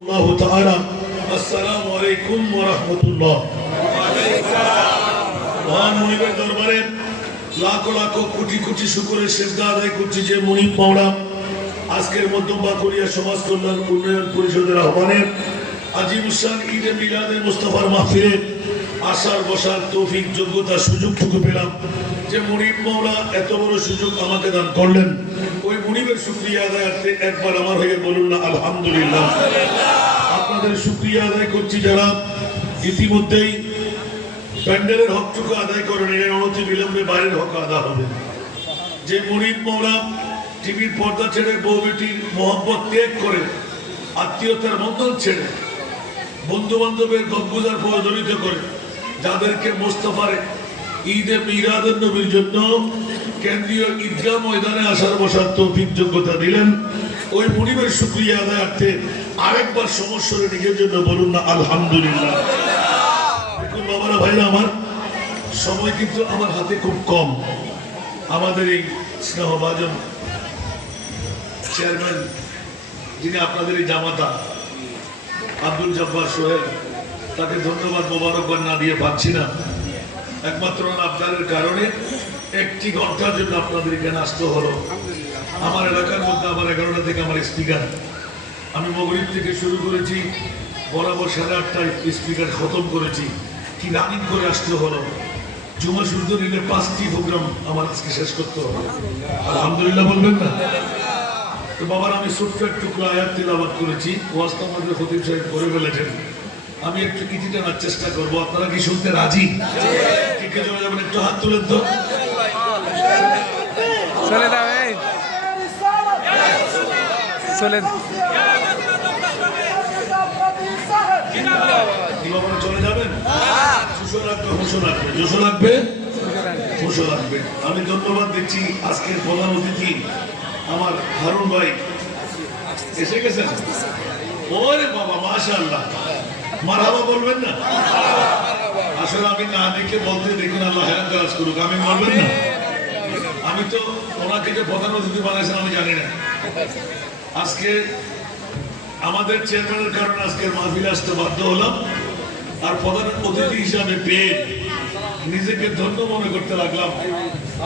আসসালামু আলাইকুম ওয়া রাহমাতুল্লাহ। মহান মুনিবের দরবারে লাখো লাখো কোটি কোটি শুকরের সেজদা আদায় করছি যে মুনিব মাওলা আজকের মধ্যম বাকুড়িয়া সমাজ কল্যাণ উন্নয়ন পরিষদের আহ্বানে আজিমুসান ঈদে মিলাদে মুস্তাফার মাহফিলে আসার বসার তৌফিক যোগ্যতা সুযোগটুকু পেলাম যে মুনিব মাওলা এত বড় সুযোগ আমাকে দান করলেন। ওই মুনিবের শুকরিয়া আদায়ার্থে একবার আমার হয়ে বলুন না আলহামদুলিল্লাহ। আপনাদের শুকরিয়া আদায় করছি যারা ইতিমধ্যেই প্যান্ডেলের হকটুকু আদায় করেন, এর অনতি বিলম্বে বাইরের হক আদা হবে। যে মুনিব মাওলা টিভির পর্দা ছেড়ে বউ বেটির মোহাম্মত ত্যাগ করে আত্মীয়তার বন্ধন ছেড়ে বন্ধু বান্ধবের গপগুজার প্রয়োজনিত করে যাদেরকে মোস্তফার ঈদে মিলাদুন নবীর জন্য কেন্দ্রীয় ঈদগাহ ময়দানে আসার বসার তৌফিক যোগ্যতা দিলেন, ওই মুনিবের শুকরিয়া আদায়ার্থে আরেকবার সমস্যারে নিজের জন্য বলুন না আলহামদুলিল্লাহ। দেখুন বাবারা ভাইরা, আমার সময় কিন্তু আমার হাতে খুব কম। আমাদের এই স্নেহভাজন চেয়ারম্যান যিনি আপনাদের এই জামাতা আব্দুল জব্বার সোহেল, তাকে ধন্যবাদ মোবারকবাদ না দিয়ে পাচ্ছি না। একমাত্র আপনাদের কারণে একটি ঘন্টার জন্য আপনাদের এখানে আসতে হলো। আমার এলাকার মধ্যে আমার 11টা থেকে আমার স্পিকার, আমি মগরিব থেকে শুরু করেছি, বরাবর 8:30টায় স্পিকার খতম করেছি, কি রানিং করে আসতে হলো। জুমা শুদ্ধ নিলে 5টি প্রোগ্রাম আমার আজকে শেষ করতে হবে। আলহামদুলিল্লাহ বলবেন না? তো বাবার আমি ছোট্ট একটু আয়াত তিলাওয়াত করেছি, ওয়াজটা আমাদের খতিব সাহেব করে ফেলেছেন। আমি একটু ইতি টানার চেষ্টা করবো, আপনারা কি শুনতে রাজি? কে কে চলে যাবেন? একটু হাত তুলেন তো। চলে যাবে চলে চলে যাবেন। সুশো লাগবে, হুশো লাগবে, জোশো লাগবে, হুশো লাগবে। আমি ধন্যবাদ দিচ্ছি আজকের প্রধান অতিথি আমার হারুন ভাই এসে গেছেন। ওরে বাবা মাশাআল্লাহ, মারহাবা বলবেন না? আসলে আমি না দেখে বলতে দেখুন, আল্লাহ হায়াত দারাজ করুক, আমি বলবেন না? আমি তো ওনাকে যে প্রধান অতিথি বানাইছেন আমি জানি না। আজকে আমাদের চেয়ারম্যানের কারণে আজকের মাহফিলে আসতে বাধ্য হলাম, আর প্রধান অতিথি হিসাবে পেয়ে নিজেকে ধন্য মনে করতে লাগলাম।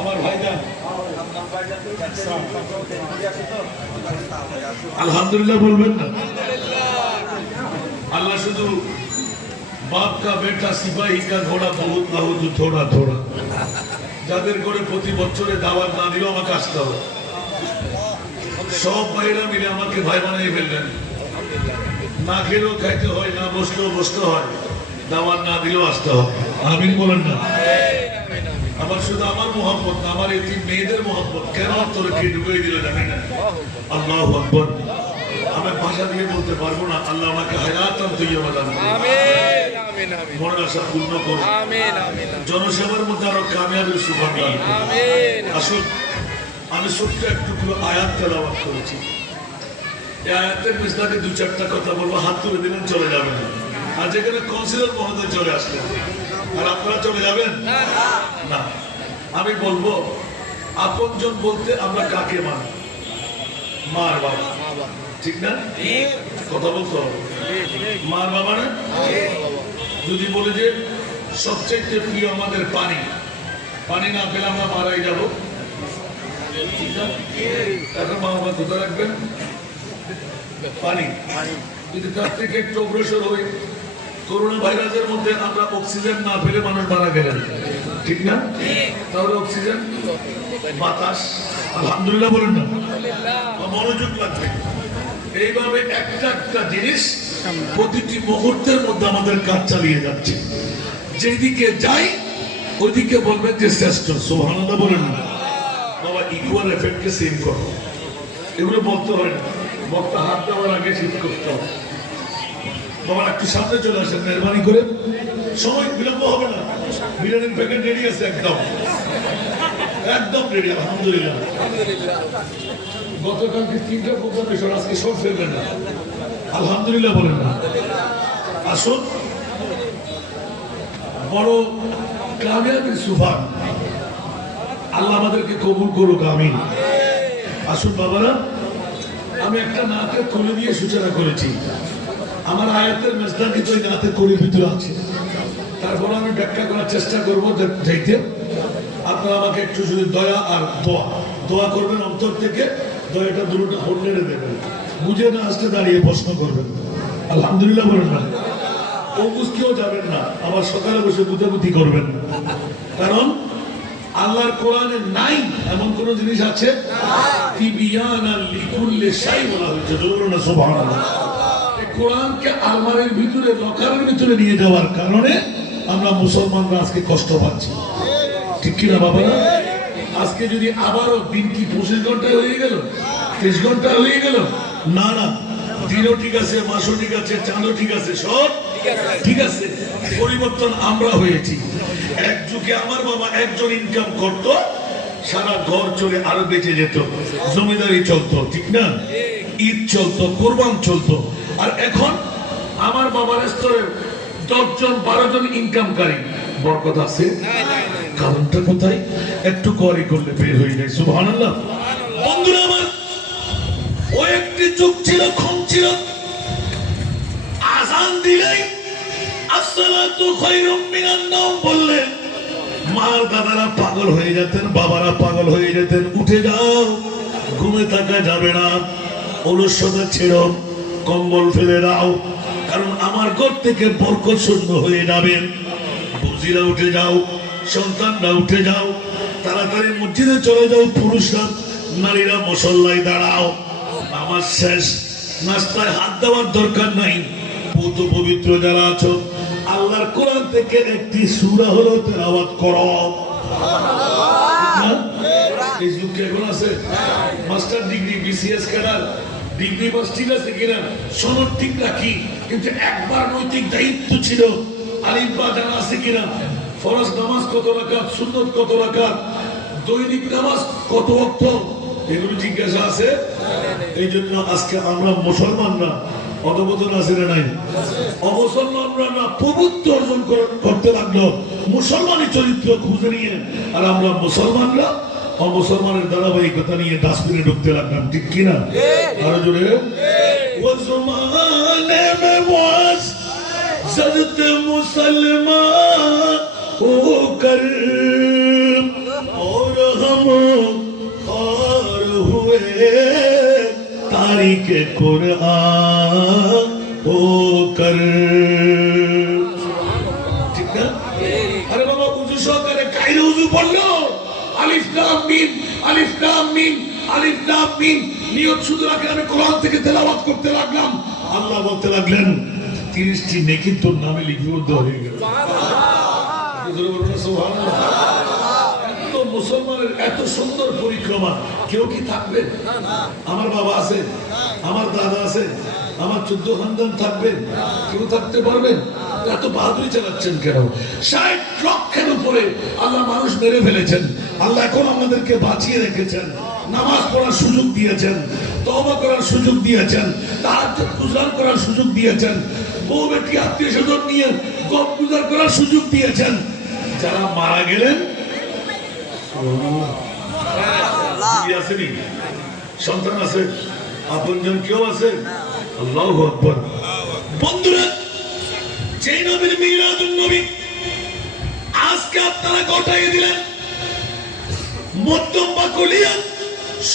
আমার ভাইজান আলহামদুলিল্লাহ বলবেন না? আল্লাহ শুধু বাপ কা বেটা সিপাহী কা ঘোড়া বহুত লাহুত থোড়া থোড়া, যাদের করে প্রতি বছরে দাওয়াত না দিলেও আমাকে আসতে হবে। সব ভাইরা মিলে আমাকে ভাই বানিয়ে ফেললেন। না খেলেও খাইতে হয়, না বসলেও বসতে হয়, দাওয়াত না দিলেও আসতে হবে। আমিন বলেন না? আমার শুধু আমার মোহাম্মত না, আমার এই মেয়েদের মোহাম্মত কেন তোরে কে ঢুকিয়ে দিল জানি না। আল্লাহু আকবার। আমি ভাষা দিয়ে বলতে পারবো না। আল্লাহ আমাকে হায়াতান তৈয়বা দান করুন, মনের আশা পূর্ণ করুন, জনসেবার মধ্যে আরো কামিয়াবির সুবহান দান করুন। আসুন, আমি ছোট্ট একটুকু আয়াত তেলাওয়াত করেছি। এই আয়াতের বিস্তারে 2-4টা কথা বলবো, হাত তুলে দিলেন চলে যাবেন। আর যেখানে কাউন্সিলর মহোদয় চলে আসলেন, আর আপনারা চলে যাবেন না। আমি বলবো আপনজন বলতে আমরা কাকে মানি? মার বাবা, ঠিক না? কথা বলতে হবে, মার বাবা না? যদি বলে যে সবচেয়ে প্রিয় আমাদের পানি, পানি না পেলে আমরা মারাই যাব, এখন মা বাবা কোথায় রাখবেন? পানি। যদি তার থেকে একটু অগ্রসর হই, করোনা ভাইরাসের মধ্যে আমরা অক্সিজেন না পেলে মানুষ মারা গেলেন, ঠিক না? তাহলে অক্সিজেন, বাতাস, আলহামদুলিল্লাহ বলেন না? মনোযোগ লাগবে। এইভাবে একটা একটা জিনিস প্রতিটি মুহূর্তের মধ্যে আমাদের কাজ চালিয়ে যাচ্ছে। যেদিকে যাই ওইদিকে বলবেন যে শ্রেষ্ঠ। সুবহানাল্লাহ বলেন না? বাবা ইকুয়াল এফেক্টকে সেম করো, এগুলো বলতে হয় না। বক্তা হাত দেওয়ার আগে ঠিক করতে হবে। বাবা একটু সামনে চলে আসেন মেহরবানি করে, সময় বিলম্ব হবে না। বিরিয়ানির প্যাকেট রেডি আছে, একদম একদম রেডি। আলহামদুলিল্লাহ। গতকালকে 3টা প্রোগ্রাম এসে আজকে সব ফেলবেন না। আলহামদুলিল্লাহ বলেন না? আসুন, বড় কামিয়াবির সুফান আল্লাহ আমাদেরকে কবুল করুক, আমিন। আসুন বাবারা, আমি একটা নাকে তুলে দিয়ে সূচনা করেছি। আমার আয়াতের মেজদা কিন্তু ওই নাতে করির ভিতরে আছে, তারপর আমি ব্যাখ্যা করার চেষ্টা করবো যাইতে। আপনারা আমাকে একটু শুধু দয়া আর দোয়া করবেন অন্তর থেকে, দয়াটা দুটোটা হন্ডেরে দেবেন, বুঝে না আসতে দাঁড়িয়ে প্রশ্ন করবেন। আলহামদুলিল্লাহ বলেন না, ও বুঝতেও যাবেন না, আবার সকালে বসে বুঝাবুঝি করবেন না। কারণ আল্লাহর কোরআনে নাই এমন কোন জিনিস আছে তিবিয়ানাল লিকুল্লি শাই বলা হয়েছে, বলুন না সুবহানাল্লাহ। এই কোরআনকে আলমারির ভিতরে লকারের ভিতরে নিয়ে যাওয়ার কারণে আমরা মুসলমানরা আজকে কষ্ট পাচ্ছি, ঠিক কিনা বাবা না? আজকে যদি আবারও দিন কি 25 ঘন্টায় হয়ে গেল, 30 ঘন্টা হয়ে গেল, না না, দিনও ঠিক আছে, মাসও ঠিক আছে, চাঁদও ঠিক আছে, সব ঠিক আছে। পরিবর্তন আমরা হয়েছি। এক যুগে আমার বাবা একজন ইনকাম করত, সারা ঘর চলে আরো বেঁচে যেত, জমিদারি চলতো, ঠিক না? ঈদ চলতো, কোরবান চলতো। আর এখন আমার বাবার স্তরে 10 জন 12 জন ইনকামকারী, বরকত আছে? কারণটা কোথায়? একটু কোয়ারি করলে বের হয়ে যায়। সুবহানাল্লাহ। বন্ধুরা আমার, ও একটি যুগ ছিল, ক্ষণ ছিল, আযান দিলেই আসসালাতু খায়রুম মিনান নাওম বললে মার দাদারা পাগল হয়ে যেতেন, বাবারা পাগল হয়ে যেতেন, উঠে যাও, ঘুমে থাকা যাবে না, অলসতা ছেড়ো, কম্বল ফেলে দাও, কারণ আমার ঘর থেকে বরকত শূন্য হয়ে যাবে। বুঝিরা উঠে যাও, সন্তানরা উঠে যাও, তাড়াতাড়ি মসজিদে চলে যাও, পুরুষরা, নারীরা মুসল্লায় দাঁড়াও, আমার শেষ, নাস্তায় হাত দেওয়ার দরকার নাই। পুত পবিত্র যারা আছো, আল্লাহর কোরআন থেকে একটি সূরা হলো তেলাওয়াত করো। এই যুগ কি এখন আছে? Master degree, BCS cadre, degree pass ঠিক আছে কিনা, সনদ ঠিক রাখি, কিন্তু একবার নৈতিক দায়িত্ব ছিল, আলিফ বা জানা আছে কিনা, ফরজ নামাজ কত রাকাত, সুন্নত কত রাকাত, দৈনিক নামাজ কত ওয়াক্ত, এগুলো জিজ্ঞাসা আছে। এই জন্য আজকে আমরা মুসলমানরা অধপতন আছে না নাই? অমুসলমানরা না প্রভুত্ব অর্জন করতে লাগলো মুসলমানি চরিত্র খুঁজে নিয়ে, আর আমরা মুসলমানরা অমুসলমানের ধারাবাহিকতা নিয়ে ডাস্টবিনে ঢুকতে লাগলাম, ঠিক কিনা? আরো জোরে। ও জমানে মে ওয়াজ জদত মুসলমান হোকর और हम खार हुए तारीख कुरान होकर, ठीक ना? अरे बाबा उजू सहकारे कायदे उजू पढ़लो, আলিফ লাম মিম, আলিফ লাম মিম, আলিফ লাম মিম, নিয়ত শুধু রাখে আমি কোরআন থেকে তেলাওয়াত করতে লাগলাম। আল্লাহ বলতে লাগলেন 30টি নেকি তোর নামে লিপিবদ্ধ হয়ে গেল। সুবহানাল্লাহ। এত মুসলমানের এত সুন্দর পরিক্রমা, কেউ কি থাকবে? আমার বাবা আছে, আমার দাদা আছে, আমার 14 খানদান থাকবে, কেউ থাকতে পারবেন? এত বাহাদুরি চালাচ্ছেন কেন? 60 লক্ষের উপরে আল্লাহ মানুষ মেরে ফেলেছেন, আল্লাহ এখন আমাদেরকে বাঁচিয়ে রেখেছেন, নামাজ পড়ার সুযোগ দিয়েছেন, তওবা করার সুযোগ দিয়েছেন, তাহাজ্জুদ গুজার করার সুযোগ দিয়েছেন, বউ বেটি আত্মীয় স্বজন নিয়ে গপ গুজার করার সুযোগ দিয়েছেন। যারা মারা গেলেন, আসেনি, সন্তান আছে, আপনজন কেউ আছে, আল্লাহু আকবার। বন্ধুরা, যেই নবীর মিলাদুন নবী আজকে আপনারা ঘটাই দিলেন, মধ্যম বাকলিয়া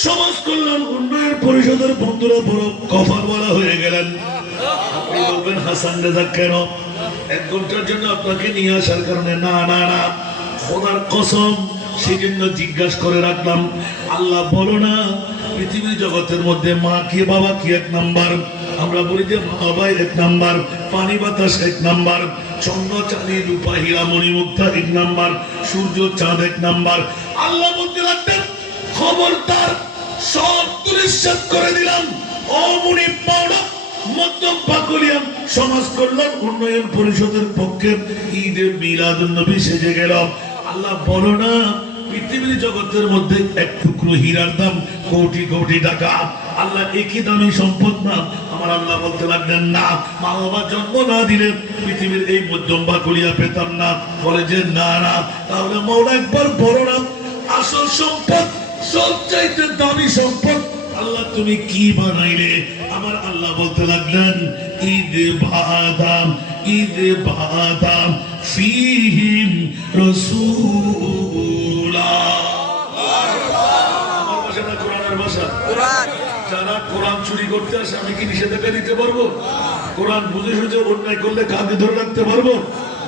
সমাজ কল্যাণ উন্নয়ন পরিষদের বন্ধুরা বড় কফারওয়ালা হয়ে গেলেন। আপনি বলবেন হাসান রেজা কেন 1 ঘন্টার জন্য আপনাকে নিয়ে আসার কারণে? না না না, খোদার কসম, সেই জন্য জিজ্ঞাসা করে রাখলাম। আল্লাহ বলো না পৃথিবীর জগতের মধ্যে মা কি বাবা কি 1 নাম্বার? আমরা বলি যে মা বাবাই 1 নাম্বার, পানি বাতাস 1 নাম্বার, চন্দ্র চাঁদি রূপা হীরা মণি মুক্তা 1 নাম্বার, সূর্য চাঁদ 1 নাম্বার। আল্লাহ বলতে লাগলেন খবরদার, সব দুরিশ্বাস করে দিলাম। ও মুনি পাওনা মধ্যম পাকুলিয়াম সমাজ কল্যাণ উন্নয়ন পরিষদের পক্ষে ঈদের মিলাদুন নবী সেজে গেল। আল্লাহ বলো না পৃথিবীর জগতের মধ্যে 1 টুকরো হীরার দাম কোটি কোটি টাকা। আল্লাহ একই দামি সম্পদ না? আমার আল্লাহ বলতে লাগলেন না, মা বাবা জন্ম না দিলে পৃথিবীর এই মধ্যম বাকুলিয়া পেতাম না। বলে যে না না, তাহলে মৌলা একবার বলো না আসল সম্পদ, সবচাইতে দামি সম্পদ আল্লাহ তুমি কি বানাইলে? আমার আল্লাহ বলতে লাগলেন ঈদ বাদাম, ঈদ বাদাম ফিহিম রাসূলুল্লাহ। আমার ভাষা না কোরআনের ভাষা। যারা কোরআন চুরি করতে আসে আমি কি নিষেধাজ্ঞা দিতে পারবো? কোরআন বুঝে সুঝে অন্যায় করলে কাকে ধরে রাখতে পারবো?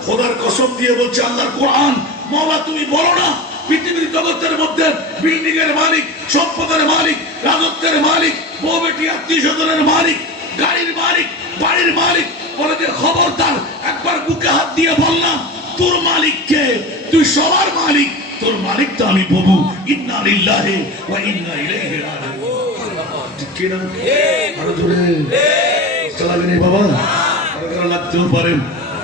খোদার কসম দিয়ে বলছে আল্লাহর কোরআন, মওলা তুমি বলো না পৃথিবীর জগতের মধ্যে বিল্ডিং এর মালিক, সম্পদের মালিক, রাজত্বের মালিক, বউ বেটি আত্মীয় স্বজনের মালিক, গাড়ির মালিক, বাড়ির মালিক, বলে যে খবরদার একবার বুকে হাত দিয়ে বললাম তোর মালিক কে? তুই সবার মালিক, তোর মালিক তো আমি প্রভু। ইন্না লিল্লাহি ওয়া ইন্না ইলাইহি রাজিউন। আরো জোরে চালাবেন বাবা, আরো লাগতেও পারেন।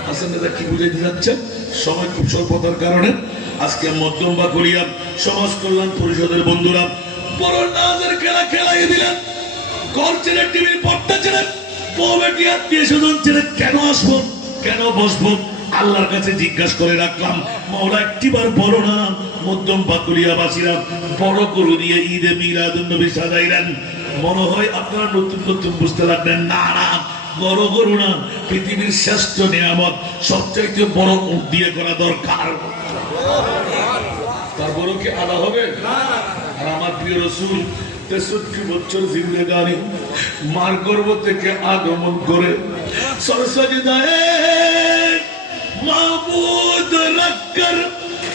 হাসান দাদা কি বুঝাইতে যাচ্ছেন? সময় খুব স্বল্পতার কারণে আজকে মধ্যম বা কলিয়া সমাজ কল্যাণ পরিষদের বন্ধুরা বড় নাজের খেলা খেলাই দিলেন। ঘর ছেড়ে টিভির পর্দা ছেড়ে বউ বেটি আত্মীয় স্বজন ছেড়ে কেন আসবো, কেন বসবো? আল্লাহর কাছে জিজ্ঞাসা করে রাখলাম, মওলা একটিবার বড় না মধ্যম বাকুলিয়াবাসীরা বড় গরু দিয়ে ঈদে মিলাদুন নবী সাজাইলেন। মনে হয় আপনারা নতুন নতুন বুঝতে লাগবেন, না না বড় গরু না, পৃথিবীর শ্রেষ্ঠ নিয়ামত সবচাইতে বড় উট দিয়ে করা দরকার। তার বড় কি আলাদা হবে? আর আমার প্রিয় রাসূল 63 বছর জিন্দেগানি মার গর্ভ থেকে আগমন করে সরসজদায়ে মাবুদ রাখকর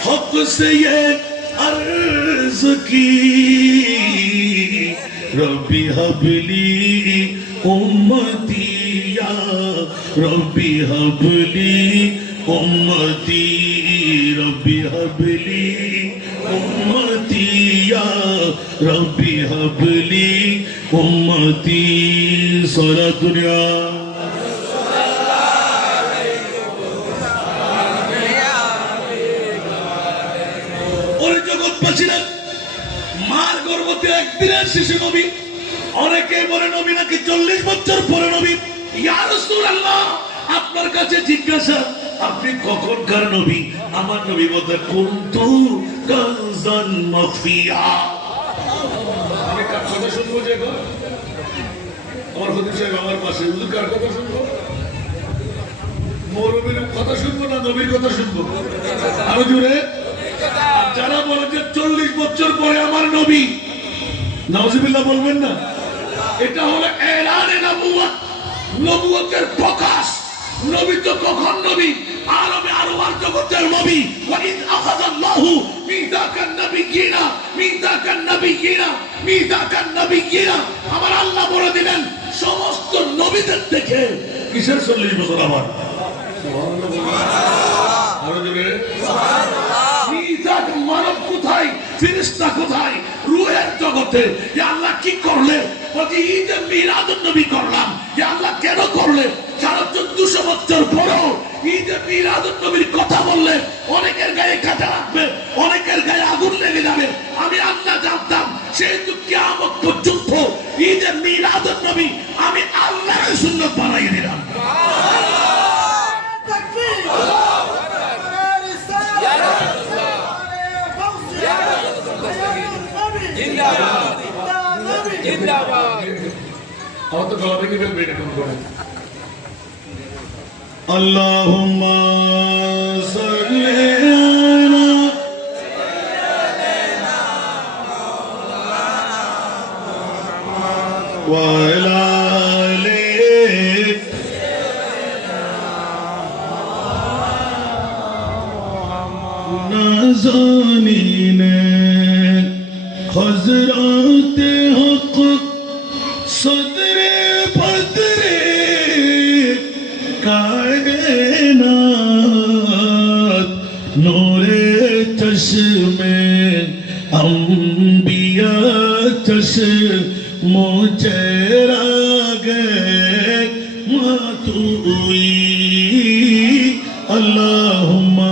হক সে ये अर्ज की रब्बी हबली उम्मती या रब्बी हबली उम्मती, रब्बी हबली उम्मती या रब्बी हबली उम्मती। सारा दुनिया ওই জগৎবাসীরা মার গর্ভতে একদিনের শিশু নবী, অনেকে বলে নবী নাকি 40 বছর পরে নবী। ইয়া রাসূলুল্লাহ আপনার কাছে জিজ্ঞাসা, আপনি কখনকার নবী? আমার নবী বলতে কুনতু কানজান মাফিয়া। আমি কার কথা শুনবো? যে আমার খতিব সাহেব আমার পাশে, হুজুর কার কথা শুনবো? মৌলবীর কথা শুনবো না নবীর কথা শুনবো? আরো জোরে। যারা বলে যে 40 বছর পরে আমার নবী, নাউজুবিল্লাহ বলবেন না? এটা হলো এলানে নবুয়ত, নবুয়তের প্রকাশ। নবী তো কখন নবী? আলমে আরওয়ার জগতের নবী। ওয়া ইয আখাযাল্লাহু মিযাকান নাবিয়্যিনা মিযাকান নাবিয়্যিনা মিযাকান নাবিয়্যিনা। আমার আল্লাহ বলে দিলেন সমস্ত নবীদের থেকে কিসের 40 বছর আমার? সুবহানাল্লাহ। আরো জোরে সুবহানাল্লাহ। মিযাক মানব কোথায়? ফেরেশতা কোথায়? রূহের জগতে। ইয়া আল্লাহ কি করলে? বলতে ঈদে মিলাদুন নবী করলাম। ইয়া আল্লাহ কেন করলে? 1450 বছর পরও ঈদে মিলাদুন নবীর কথা বললে অনেকের গায়ে কাঁটা লাগবে, অনেকের গায়ে আগুন লেগে যাবে। আমি আল্লাহ জানতাম সেহেতু কিয়ামত পর্যন্ত ঈদে মিলাদুন নবী আমি আল্লাহর সুন্নাত বানাইয়ে দিলাম। Allahumma salli ala wa ala ali nazanin Hazrat Haq Sadre Badre कायनात नूरे चश्मे अंबिया चश्मो चेहरा गए मातुई अल्लाहुम्मा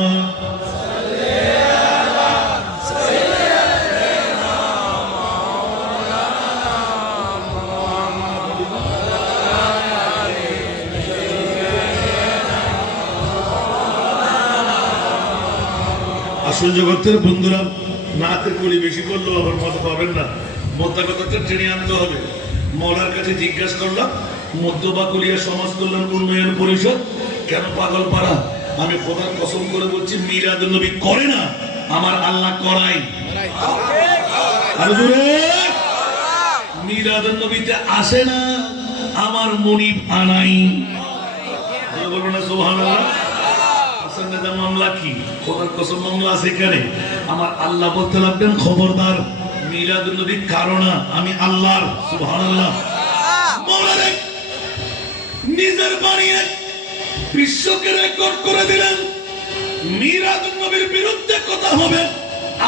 আসল জগতের বন্ধুরা নাতের কলি বেশি করলেও আবার মজা পাবেন না। মোদ্দা কথাটা টেনে আনতে হবে। মৌলার কাছে জিজ্ঞাসা করলাম মধ্যবাকুলিয়া সমাজ কল্যাণ উন্নয়ন পরিষদ কেন পাগল পাড়া? আমি খোদার কসম করে বলছি মিলাদুন নবী করে না, আমার আল্লাহ করাই। আর জোরে মিলাদুন নবীতে আসে না, আমার মনিব আনাই। বলবো না সুবহানাল্লাহ। হাসান নেতা মামলা কি? খোদার কসম মামলা আছে এখানে। আমার আল্লাহ বলতে লাগবেন খবরদার মিলাদুন নবী কারো না, আমি আল্লাহর। সুবহানাল্লাহ। মৌলানা নিজের বানিয়ে বিশ্বকে রেকর্ড করে দিলেন মিলাদুন নবীর বিরুদ্ধে কথা হবে,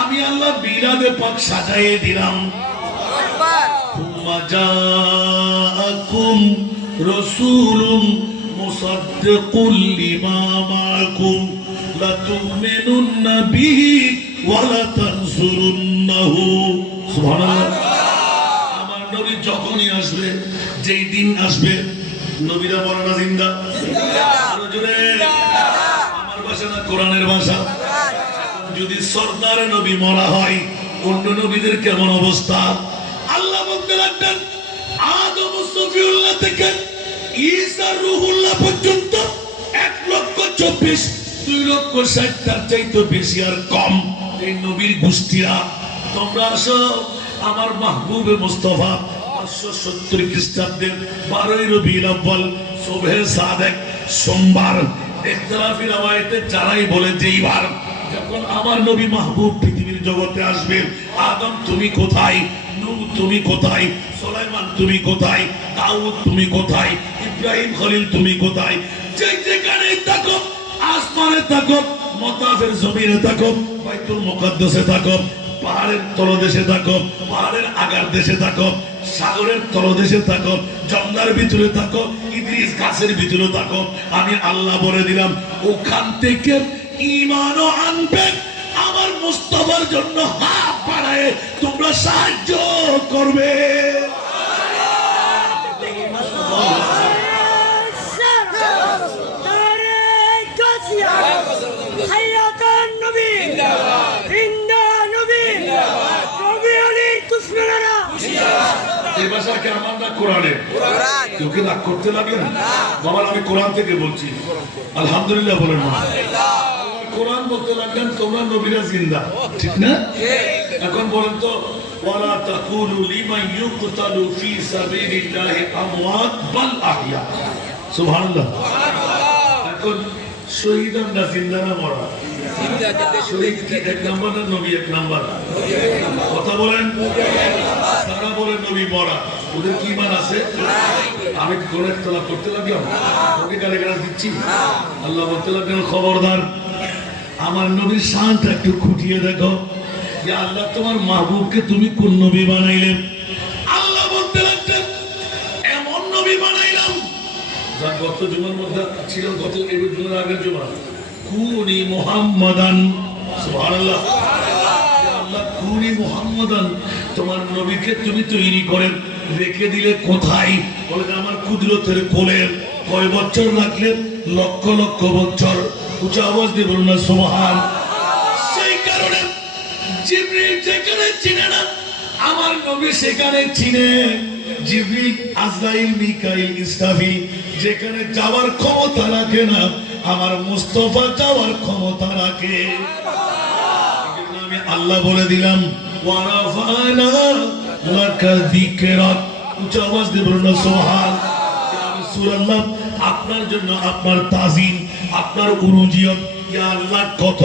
আমি আল্লাহ মিলাদে পাক সাজাইয়ে দিলাম। জাআকুম রাসূলুন মুসাদ্দিকুল লিমা মাআকুম লাতুমিনুন্না বিহি ওয়া লাতানসুরুন্নাহু। সুবহানাল্লাহ। আমার নবী যখনই আসবে, যেই দিন আসবে, নবীরা বলে না জিন্দা? আরো জোরে। আমার ভাষা না কোরআনের ভাষা। যদি সরদার নবী মরা হয়, অন্য নবীদের কেমন অবস্থা? আল্লাহ বলতে লাগলেন আদম সফিউল্লাহ থেকে ঈসা রূহুল্লাহ পর্যন্ত 1,24,000 2,60,000 তার চাইতে বেশি আর কম এই নবীর গোষ্ঠীরা। তোমরা আসো আমার মাহবুবে মুস্তাফা 570 খ্রিস্টাব্দের 12 রবিউল আউয়াল সুবহে সাদেক সোমবার, ইখতিলাফি রওয়ায়েতে যারাই বলে যে এইবার যখন আমার নবী মাহবুব পৃথিবীর জগতে আসবে, আদম তুমি কোথায়, নূহ তুমি কোথায়, সুলাইমান তুমি কোথায়, দাউদ তুমি কোথায়, ইব্রাহিম খলিল তুমি কোথায়, যে যেখানে থাকো, আসমানে থাকো, মতাফের জমিনে থাকো, বাইতুল মুকাদ্দাসে থাকো, পাহাড়ের তলদেশে থাকো, পাহাড়ের আগার দেশে থাকো, সাগরের তলদেশে থাকো, জঙ্গলের ভিতরে থাকো, ইদ্রিস গাছের ভিতরে থাকো, আমি আল্লাহ বলে দিলাম ওখান থেকে ঈমানও আনবে, আমার মুস্তাফার জন্য হাত বাড়ায় তোমরা সাহায্য করবে। এই ভাষা কি আমার না কোরআনের? কেউ কি রাগ করতে লাগলেন? বাবা আমি কোরআন থেকে বলছি, আলহামদুলিল্লাহ বলেন না। কোরআন বলতে লাগলেন তোমরা নবীরা জিন্দা, ঠিক না? এখন বলেন তো ওয়ালা তাকুলু লিমান ইউকতালু ফি সাবিলিল্লাহি আমওয়াত বাল আহইয়া। সুবহানাল্লাহ। এখন শহীদ আমরা জিন্দা না মরা? শহীদ কি এক নাম্বার না নবী এক নাম্বার? কথা বলেন। তারা বলে নবী মরা, ওদের কি মান আছে? আমি কোন একতলা করতে লাগলাম, ওকে গালে গালা দিচ্ছি? আল্লাহ বলতে লাগলেন খবরদার আমার নবীর শানটা একটু খুঁটিয়ে দেখো, যে আল্লাহ তোমার মাহবুবকে তুমি কোন নবী বানাইলেন? আল্লাহ বলতে লাগলেন এমন নবী বানাইলাম যা গত জুমার মধ্যে ছিল, গত জুমার আগের জুমা, কুনি মুহাম্মাদান। সুবহানাল্লাহ। আল্লাহ কুনি মুহাম্মাদান, তোমার নবীকে তুমি তৈরি করে রেখে দিলে কোথায়? বলে আমার কুদরতের কোলে। কয় বছর রাখলেন? লক্ষ লক্ষ বছর। উঁচা আওয়াজ দিয়ে বলুন না সুবহান। সেই কারণে জিবরিল যেখানে চিনে না, আমার নবী সেখানে চিনে। জিবরিল, আজরাইল, মিকাইল, ইসরাফিল যেখানে যাওয়ার ক্ষমতা রাখে না, আমার মুস্তাফা যাওয়ার ক্ষমতা রাখে। আমি আল্লাহ বলে দিলাম ওয়ারাফানা লাকা যিকরাক। উঁচা আওয়াজ দিয়ে বলুন না সুবহান। ইয়া রাসূলুল্লাহ, আপনার জন্য আপনার তাজিম, আপনার উরুজিয়ত ইয়া আল্লাহ কত।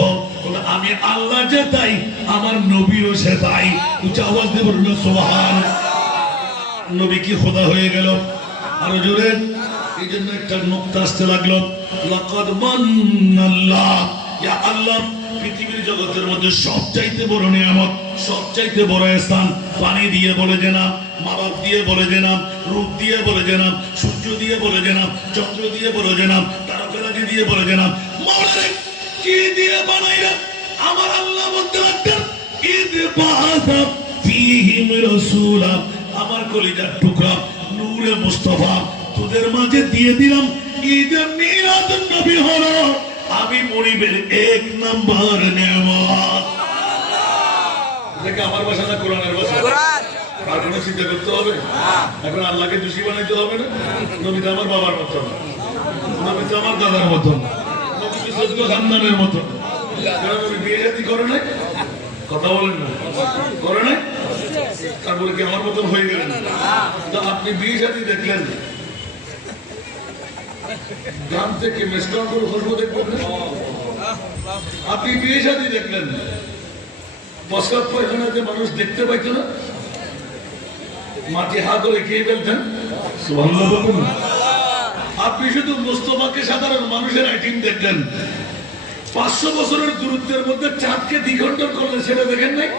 আমি আল্লাহ যে তাই, আমার নবীও সে তাই। উঁচা আওয়াজ দিয়ে বলুন না সুবহান। নবী কি খোদা হয়ে গেল? আরো জোরে। এই জন্য একটা নুকতা আসতে লাগলো, লাকাদ মান্নাল্লাহ, ইয়া আল্লাহ পৃথিবীর জগতের মধ্যে সবচাইতে বড় নিয়ামত, সবচাইতে বড় স্থান, পানি দিয়ে বলে যে নাম, মা বাপ দিয়ে বলে যে নাম, রূপ দিয়ে বলে যে নাম, সূর্য দিয়ে বলে যে নাম, চন্দ্র দিয়ে বলে যে নাম, তারকারাজি দিয়ে বলে যে নাম, মাওলানা কি দিয়ে বানাইলা? আমার আল্লাহ বলতে লাগলেন ঈদ বাআসা ফীহিম রাসূলা, আমার কলিজার টুকরা নূরে মুস্তাফা তোদের মাঝে দিয়ে দিলাম। ঈদে মিলাদুন নবী হলো আমি মরিবের এক নাম্বার নেয়ামত। দেখে আমার ভাষা না কোরআনের ভাষা? আর কোনো চিন্তা করতে হবে? এখন আল্লাহকে দোষী বানাইতে হবে না? নবী তো আমার বাবার মতো না, নবী তো আমার দাদার মতো না, নবী তো সদ্য খানদানের মতো না। কারণ নবী বিয়ে শাদী করে নাই, কথা বলেন না, করে নাই, তারপরে কি আমার মতন হয়ে গেলেন? তো আপনি বিয়ে শাদী দেখলেন, গ্রাম থেকে মেসকাউন করে খুশবু দেখবেন না? আপনি বিয়ে শাদী দেখলেন, প্রস্রাব পায়খানাতে মানুষ দেখতে পাইতো না, মাটি হাত করে খেয়ে ফেলতেন। সুবহানাল্লাহ বলুন না। আপনি শুধু মুস্তফাকে সাধারণ মানুষের আইটেম দেখলেন, 500 বছরের দূরত্বের মধ্যে চাঁদকে দ্বিখণ্ডন করলেন, সেটা দেখেন নাই?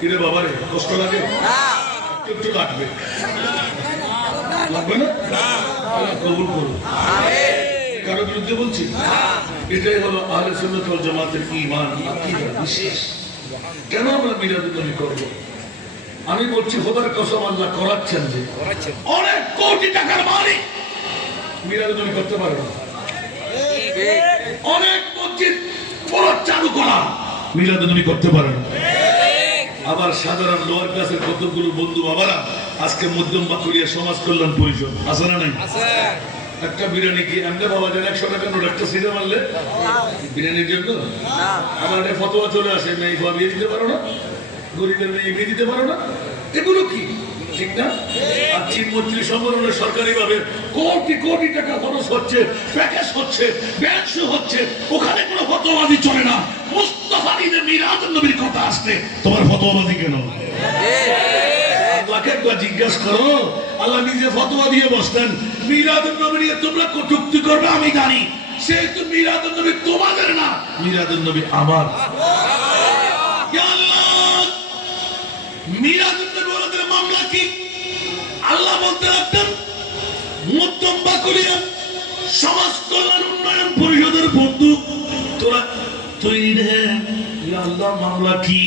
কিরে বাবারে, কষ্ট লাগে? একটু লাগবে, লাগবে না? আল্লাহ কবুল করুন। কারো বিরুদ্ধে বলছি? এটাই হলো আহলে সুন্নাত ওয়াল জামাতের ঈমান, আকীদা, বিশ্বাস। কেন আমরা মিলাদুন নবী করব? আমি বলছি খোদার কসম, আল্লাহ করাচ্ছেন যে অনেক কোটি টাকার মালিক মিলাদুন নবী করতে পারে না। অনেক মসজিদ বড় চালু করা মিলাদুন নবী করতে পারে না। আবার সাধারণ লোয়ার ক্লাসের কতগুলো বন্ধু বাবারা আজকে মধ্যম বাকুড়িয়া সমাজ কল্যাণ পরিষদ আছে না নাই? একটা বিরিয়ানি কি এমনি বাবা জান 100 টাকা নোট একটা সিনে মারলে বিরিয়ানির জন্য আমার একটা ফতোয়া চলে আসে, মেয়ে বিয়ে দিতে পারো না, গরিবের মেয়ে বিয়ে দিতে পারো না, এগুলো কি ঠিক না? আর চীন মন্ত্রী সম্মেলনে সরকারি ভাবে কোটি কোটি টাকা খরচ হচ্ছে, প্যাকেজ হচ্ছে, ব্যাংক হচ্ছে, ওখানে কোনো ফতোয়াবাজি চলে না। মুস্তাফা ঈদে মিলাদুন নবীর কথা আসলে তোমার ফতোয়াবাজি কেন? আল্লাহকে একবার জিজ্ঞাসা করো, আল্লাহ নিজে ফতোয়া দিয়ে বসতেন মিলাদুন নবী নিয়ে তোমরা কটূক্তি করবে আমি জানি, সেহেতু মিলাদুন নবী তোমাদের না, মিলাদুন নবী আমার। ইয়া আল্লাহ, মিলাদুন নবী ওদের মামলা কি? আল্লাহ বলতে রাখতেন মধ্যম বাকুড়িয়া সমাজ কল্যাণ উন্নয়ন পরিষদের বন্ধু তোরা তৈরি, ইয়া আল্লাহ মামলা কি?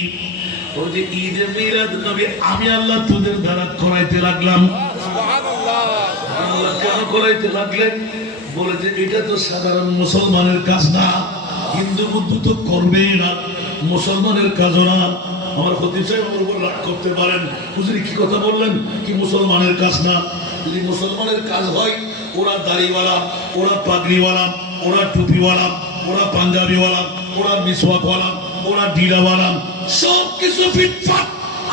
ওই যে ঈদে মিলাদুন নবী আমি আল্লাহ তোদের দ্বারা করাইতে লাগলাম। আল্লাহ কেন করাইতে লাগলেন? বলে যে এটা তো সাধারণ মুসলমানের কাজ না, হিন্দু বুদ্ধ তো করবেই না, মুসলমানের কাজও না। আমার খতিব সাহেব আমার উপর রাগ করতে পারেন, হুজুর কি কথা বললেন, কি মুসলমানের কাজ না? যদি মুসলমানের কাজ হয়, ওরা দাড়িওয়ালা, ওরা পাগড়িওয়ালা, ওরা টুপিওয়ালা, ওরা পাঞ্জাবিওয়ালা, ওরা মিসওয়াকওয়ালা, ওরা ডিলাওয়ালা, সব কিছু ফিটফাট।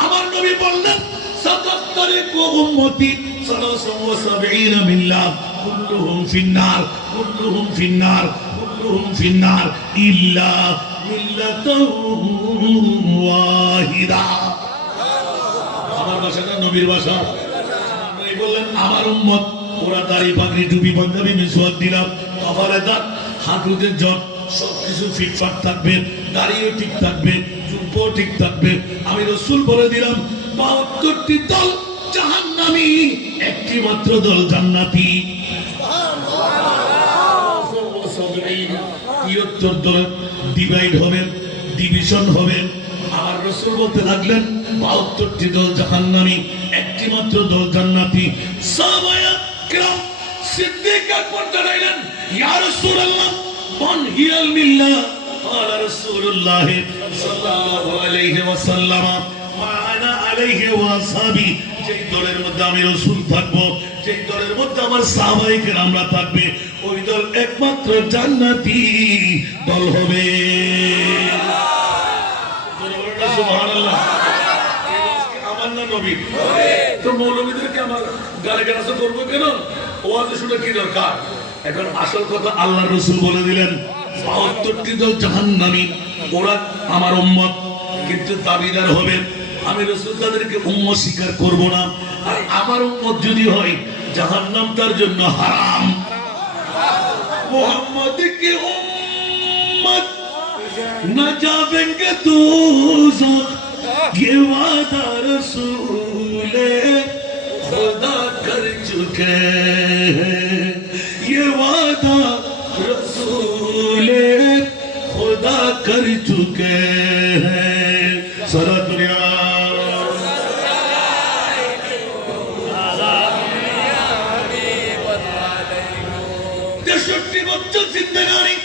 আমার নবী বললেন 77 উম্মতি 73 মিল্লাত কুল্লুহুম ফিন্নার, কুল্লুহুম ফিন্নার, কুল্লুহুম ফিন্নার ইল্লা মিল্লাতান ওয়াহিদা। আমার ভাষা না নবীর ভাষা। নবী বললেন আমার উম্মত, ওরা দাড়ি পাগড়ি টুপি পাঞ্জাবি মিসওয়াক দিলাম, কপালে দাঁত, হাঁটুতে জট, সবকিছু ফিটফাট থাকবে, দাড়িও ঠিক থাকবে, জুব্বও ঠিক থাকবে। আমি রাসূল বলে দিলাম 72টি দল জাহান্নামী, একটি মাত্র দল জান্নাতি। 73 দল ডিভাইড হবে, ডিভিশন হবে। আর রাসূল বলতে লাগলেন 72টি দল জাহান্নামী, একটি মাত্র দল জান্নাতি। সাহাবায়ে কিরাম সিদ্দিক আকবর জানাইলেন, ইয়া রাসূলুল্লাহ মান হিয়াল মিল্লাহ? قال رسول الله صلى الله عليه وسلم ما انا عليه واصحابي। যেই দলের মধ্যে আমি রাসূল থাকবো, যেই দলের মধ্যে আমার সাহাবায়ে কেরামরা থাকবে, ওই দল একমাত্র জান্নাতি দল হবে। সুবহানাল্লাহ। আমার না নবী তো মৌলবীদেরকে আমার গালে গালাজ করবো কেন? ওয়াজ শুনে কি দরকার? এখন আসল কথা আল্লাহ রাসূল বলে দিলেন 72টি দল জাহান্নামী, ওরা আমার উম্মত, কিন্তু দাবিদার হবে আমি রাসূল তাদেরকে উম্মত স্বীকার করব না। আর আমার উম্মত যদি হয় জাহান্নাম তার জন্য হারাম। মুহাম্মদ কি উম্মত না যাবেঙ্গে दोज़ख, ये वादा रसूले खुदा कर चुके हैं, ये वादा रसूले खुदा कर चुके हैं। सारा दुनिया तेषट्टी বছর জিন্দেগানি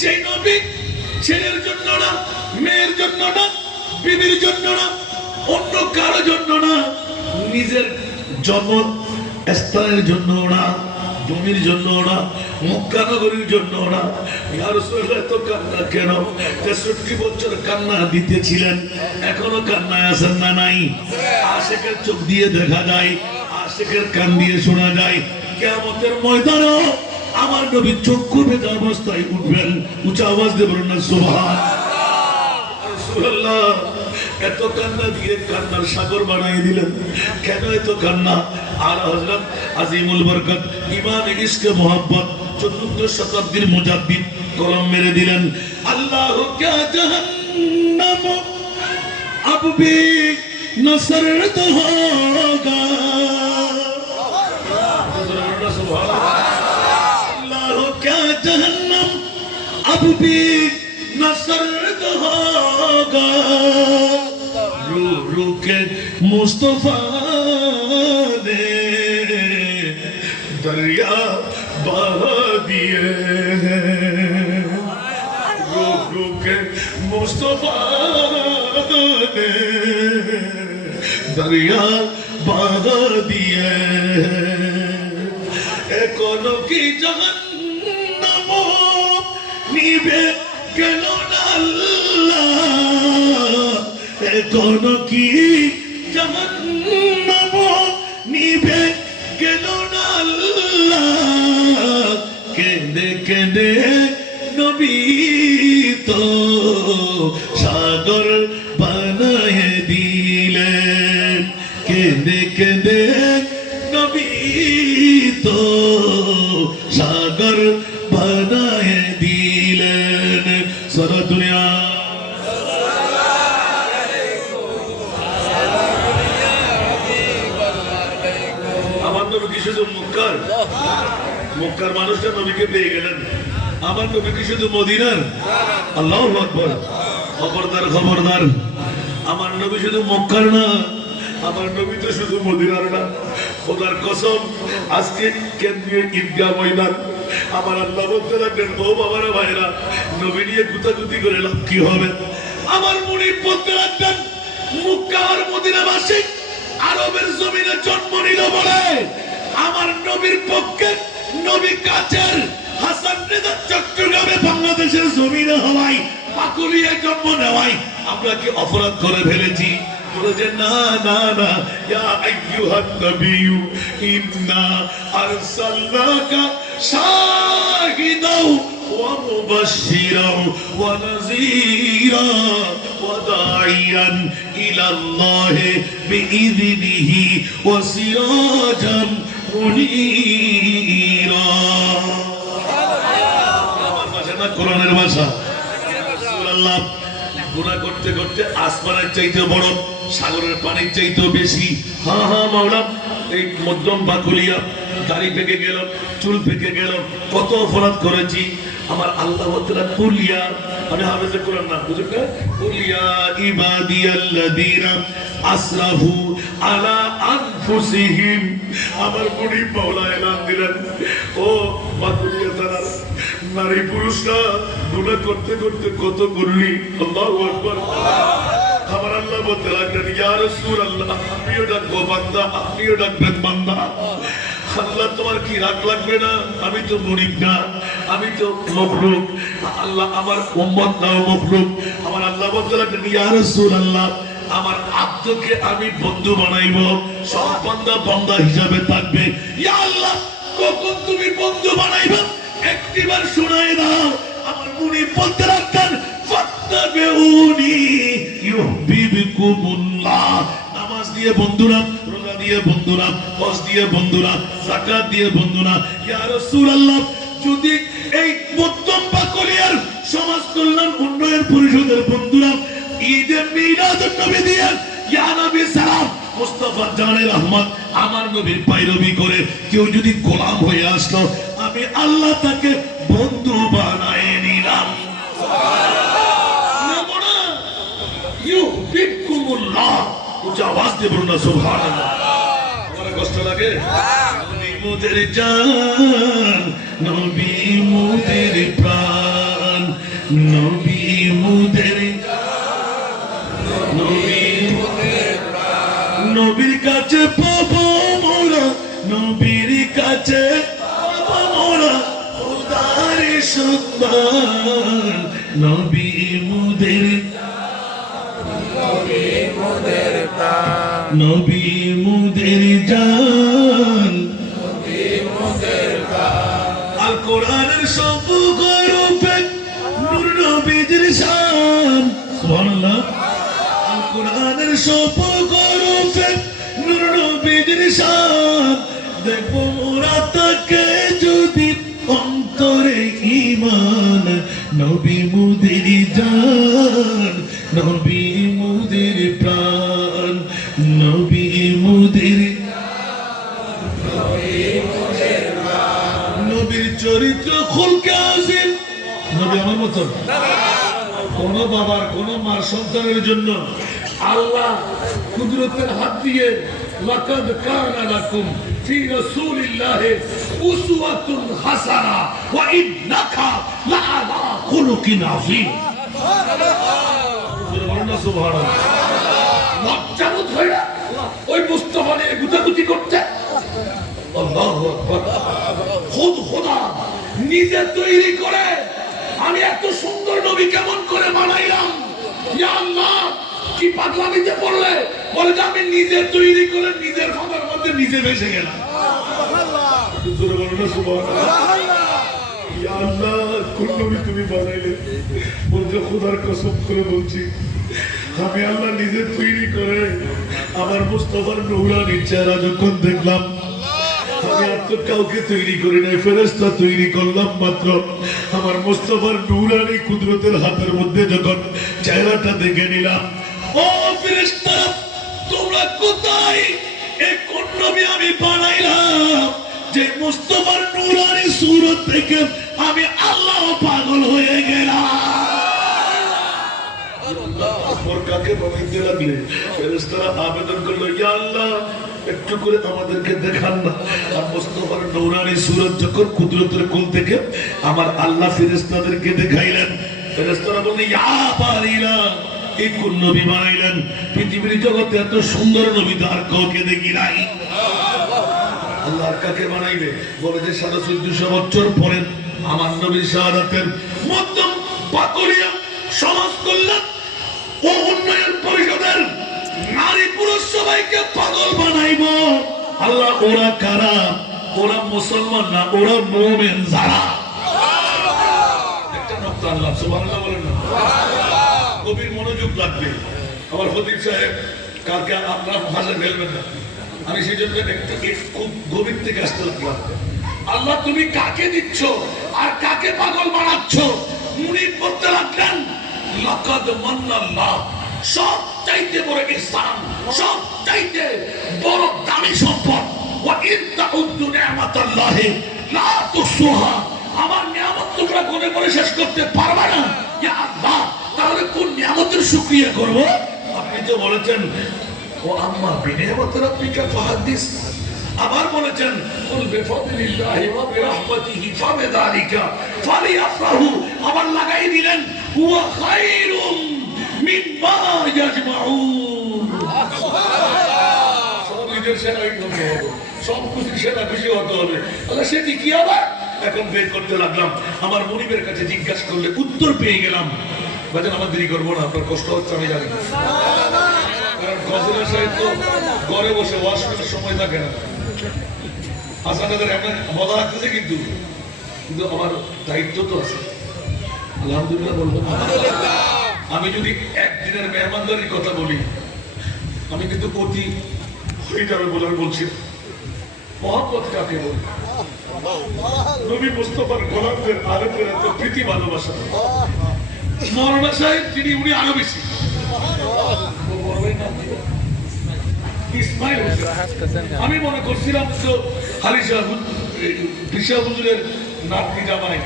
সেই নবী ছেলের জন্য না, মেয়ের জন্য না, বিবির জন্য না, অন্য কারো জন্য না, নিজের জন্ম স্থানের জন্য না, জমির জন্য না, মক্কা নগরীর জন্য না। ইয়া রাসূলুল্লাহ এত কান্না কেন? 63 বছর কান্না দিতেছিলেন, এখনো কান্নায় আছেন না নাই? আশিকের চোখ দিয়ে দেখা যায়, আশিকের কান দিয়ে শোনা যায়। কিয়ামতের ময়দানে আমার নবী চক্ষু ভেজা অবস্থায় উঠবেন, উঁচা আওয়াজ দিয়ে বলুন না সুবহানাল্লাহ। রাসূলুল্লাহ এত কান্না দিয়ে কান্নার সাগর বানাই দিলেন, কেন এত কান্না? আর হযরত আজিমুল বরকত ইমাম ইশকে মোহাব্বত 14 শতাব্দীর মুজাদ্দিদ কলম মেরে দিলেন, আল্লাহ ক্যা জাহান্নাম अब भी न सर्द होगा, अल्लाह क्या जहन्नम अब भी न सर्द होगा, रू रू के मुस्तफा ने दरिया बहा दिए, रू रू के मुस्तफा दरिया बहा दिए, एकोनो की जहन्नम निभे गেল না আল্লাহ, एकोनो की जहन्नम निभे গেল না আল্লাহ, কেঁদে কেঁদে নবী তো সাগর বানায়ে দিলেন, কেঁদে কেঁদে নবী তো সাগর বানায়ে দিলেন। সারা দুনিয়া আমার নবী কি শুধু মক্কার মানুষটা নবীকে পেয়ে গেলেন? আমার নবী কি শুধু মদিনার? আল্লাহু আকবার। খবরদার খবরদার, আমার নবী শুধু মক্কার না, আমার নবী তো শুধু মদিনার না। খোদার কসম, আজকে কেন্দ্রীয় ঈদগাহ ময়দান আমার আল্লাহ বলতে লাগলেন, ও বাবারা ভাইরা, নবী নিয়ে গুতাগুতি করে লাভ কি হবে? আমার মুনিব বলতে লাগলেন, মক্কা আর মদিনাবাসী আরবের জমিনে জন্ম নিল বলে আমার নবীর পক্ষে নবী কাছের হাসান রেজা চট্টগ্রামে বাংলাদেশের জমিনে হওয়ায় পাকুলিয়ায় জন্ম নেওয়ায় আমরা কি অপরাধ করে ফেলেছি? বলেছে না না না, ইয়া আইয়ুহান নবিয়্যু ইন্না আরসালনাকা শাহিদাও ওয়া মুবাশশিরাও ওয়া নাযীরা ওয়া দাঈয়ান ইলাল্লাহি বিইযনিহি ওয়া সিরাজাম মুনীরা। আমার ভাষা না, কোরআনের ভাষা। রাসূলুল্লাহ গুনাহ করতে করতে আসমানের চাইতে বড়, সাগরের পানির চাইতেও বেশি। হ্যাঁ হ্যাঁ মাওলা, এই মধ্যম বাকুলিয়া, দাড়ি পেকে গেল, চুল পেকে গেল, কত অপরাধ করেছি। আমার আল্লাহ বলতেন কুলিয়া, আমি হাফেজে কোরআন না, বুঝুন না, কুলিয়া ইবাদিয়াল্লাযীনা আসরাফু আলা আনফুসিহিম। আমার বুড়ি মাওলা এলান দিলেন, ও বাকুলিয়া তারা নারী পুরুষরা গুনাহ করতে করতে কত করলি। আল্লাহু আকবার। আমার আল্লাহ বলতে লাগলেন, ইয়া রাসূলুল্লাহ, আপনিও ডাকবো বান্দা, আপনিও ডাকবেন বান্দা। আল্লাহ তোমার কি রাগ লাগবে না? আমি তো মুনিব না, আমি তো মখলুক। আল্লাহ আমার উম্মত না, মখলুক। আমার আল্লাহ বলতে লাগলেন, ইয়া রাসূলুল্লাহ, আমার আব্দকে আমি বন্ধু বানাইব, সব বান্দা বান্দা হিসাবে থাকবে। ইয়া আল্লাহ, কখন তুমি বন্ধু বানাইবে একটিবার শোনায় দাও। আমার মুনিব বলতে লাগলেন, ফাত্তাবিউনি ইউহিব্বুকুমুল্লাহ। নামাজ দিয়ে বন্ধুরা, রোজা দিয়ে বন্ধুরা, হজ দিয়ে বন্ধুরা, যাকাত দিয়ে বন্ধুরা। ইয়া রাসূলুল্লাহ, যদি এই মধ্যম বাকুলিয়ার সমাজ কল্যাণ উন্নয়ন পরিষদের বন্ধুরা ঈদে মিলাদুন নবী দিয়ে ইয়া নবী সালাম মুস্তাফা জানের রহমত আমার নবীর পায়রবি করে কেউ যদি গোলাম হয়ে আসলো, আমি আল্লাহ তাকে বন্ধু বানায় নিলাম। ইউহিব্বুকুমুল্লাহ, উচ্চ আওয়াজ দিয়ে বলুন না সুবহানাল্লাহ। আমার কষ্ট লাগে? নবী মোদের জান, নবী মোদের প্রাণ, নবী মোদের জান, নবী মোদের নবীর কাছে পাবো মোরা, নবীর কাছে পাবো মোরা খোদার সম্মান। নবী মুদের নবী মুদের জান, আল কোরআনের সব গরবে নূর নবীর শান। সুবহানাল্লাহ। আল কোরআনের সব গরবে নূর নবীর শান। দেখবো মোরা তাকে যদি অন্তরে ঈমান। নবী মুদের জান, নবী মুদের প্রাণ, নবী মুদের নবীর চরিত্র খুলকে আসেন। নবী আমার মতন কোন বাবার কোন মার সন্তানের জন্য আল্লাহ কুদরতের হাত দিয়ে লাকাদ কানা লাকুম ফি রাসূলিল্লাহি উসওয়াতুন হাসানা ওয়া ইন্নাকা লাআলা খুলুকিন আযীম। সুবহানাল্লাহ। লজ্জাবোধ হয় না ওই মুস্তাফা নিয়ে গুতাগুতি করতে? আল্লাহু আকবার। খুদ খোদা নিজে তৈরি করে আমি এত সুন্দর নবী কেমন করে বানাইলাম? ইয়া আল্লাহ, কি পাগলামিতে পড়লে বলে যে আমি নিজে তৈরি করে নিজের খাবার মধ্যে নিজে ভেসে গেলাম। ইয়া আল্লাহ, কোন নবী তুমি বানাইলে? বলছে খোদার কসম করে বলছি আমি আল্লাহ নিজে তৈরি করে আমার মুস্তাফার নূরানী চেহারা যখন দেখলাম, আমি আর তো কাউকে তৈরি করি নাই, ফেরেশতা তৈরি করলাম মাত্র। আমার মুস্তাফার নূরানী কুদরতের হাতের মধ্যে যখন চেহারাটা দেখে নিলাম, ও ফেরেশতা তোমরা কোথায়? এই কোন নবী আমি বানাইলাম যে মুস্তাফার নূরানী সূরত থেকে আমি আল্লাহ পাগল হয়ে গেলাম। কাকে বানাইতে লাগলে ফেরেশতারা আবেদন করলো, ইয়া আল্লাহ একটু করে আমাদেরকে দেখান না। আর মুস্তাফার নূরানী সূরত যখন কুদরতের কোল থেকে আমার আল্লাহ ফেরেশতাদেরকে দেখাইলেন, ফেরেশতারা বললেন, ইয়া বারিলা, এই কোন নবী বানাইলেন? পৃথিবীর জগতে এত সুন্দর নবী তো আর কাউকে দেখি নাই। আল্লাহ কাকে বানাইবে? বলে যে 1450 বছর পরে আমার নবীর শাহাদাতের মধ্যম পাকুলিয়া সমাজ কল্যাণ ও উন্নয়ন পরিষদের নারী পুরুষ সবাইকে পাগল বানাইব। আল্লাহ ওরা কারা? ওরা মুসলমান না, ওরা মুমিন যারা। একটা নকতা আল্লাহ সুবহানাল্লাহ বলেন না, গভীর মনোযোগ লাগবে। আমার খতিব সাহেব কালকে আপনার ভাষা ফেলবেন না, আমি সেই জন্য খুব গভীর থেকে আসতে লাগলাম। আল্লাহ তুমি কাকে দিচ্ছ আর কাকে পাগল বানাচ্ছ? মুনিব করতে লাগলেন, লাকাদ মান্নাল্লাহ, সব চাইতে বড় ইহসান, সব চাইতে বড় দামি সম্পদ। ওয়া ইন তাউদ্দু নি'মাতাল্লাহি লা তুহসুহা, আমার নিয়ামত তোমরা গুণে করে শেষ করতে পারবে না। ইয়া আল্লাহ, তাহলে কোন নিয়ামতের শুকরিয়া করব? আপনি তো বলেছেন ও আম্মা বিনিয়ামত রাব্বিকা ফাহাদিস, আবার বলেছেন কুল বিফাদলিল্লাহি ওয়া বিরাহমাতিহি ফাবিযালিকা ফালিয়াফরাহু, আবার লাগাই দিলেন হুয়া খায়রুম মিম্মা ইয়াজমাউন। সব নিজের সেরাই করতে হবে, সব খুশি সেরা খুশি হতে হবে। তাহলে সেটি কি আবার এখন বের করতে লাগলাম। আমার মনিবের কাছে জিজ্ঞাসা করলে উত্তর পেয়ে গেলাম। বাজান আমার দেরি করবো না, আপনার কষ্ট হচ্ছে আমি জানি, কারণ গজলা সাহেব তো ঘরে বসে ওয়াশ করার সময় থাকে না। আসানগর এমন মজা লাগতেছে, কিন্তু কিন্তু আমার দায়িত্ব তো আছে। আলহামদুলিল্লাহ বলবো। আমি যদি একদিনের মেহমানদারির কথা বলি, আমি কিন্তু অতি হয়ে যাবে বলে আমি বলছি। মহব্বত কাকে বলি? নবী মুস্তাফার গোলামদের আরেকের এত প্রীতি ভালোবাসা। মৌলানা সাহেব যিনি, উনি আরো বেশি। ইসমাইল হোসেন, আমি মনে করছিলাম তো হালিশা হুজুরের নাতনি জামাই,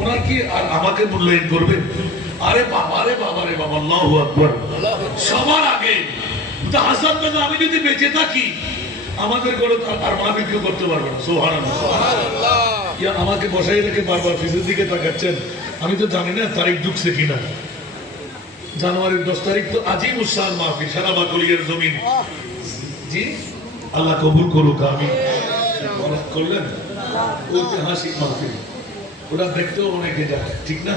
ওনার কি আর আমাকে মূল্যায়ন করবে? আরে বাবা রে বাবা রে বাবা, আল্লাহু আকবার। সবার আগে হাসান দাদা, আমি যদি বেঁচে থাকি আমাদের ঘরে আর মাহফিল কেউ করতে পারবে না। সুবহানাল্লাহ। আমাকে বসাই রেখে বারবার পিছের দিকে তাকাচ্ছেন, আমি তো জানি না তারিখ ঢুকছে কিনা। জানুয়ারির 10 তারিখ তো আজিম উসান মাহফিল, সারা বাকলিয়ার জমিন। জি আল্লাহ কবুল করুক। আমি করলেন ওতে হাসি মাহফিল, ওরা দেখতেও অনেকে যায়, ঠিক না?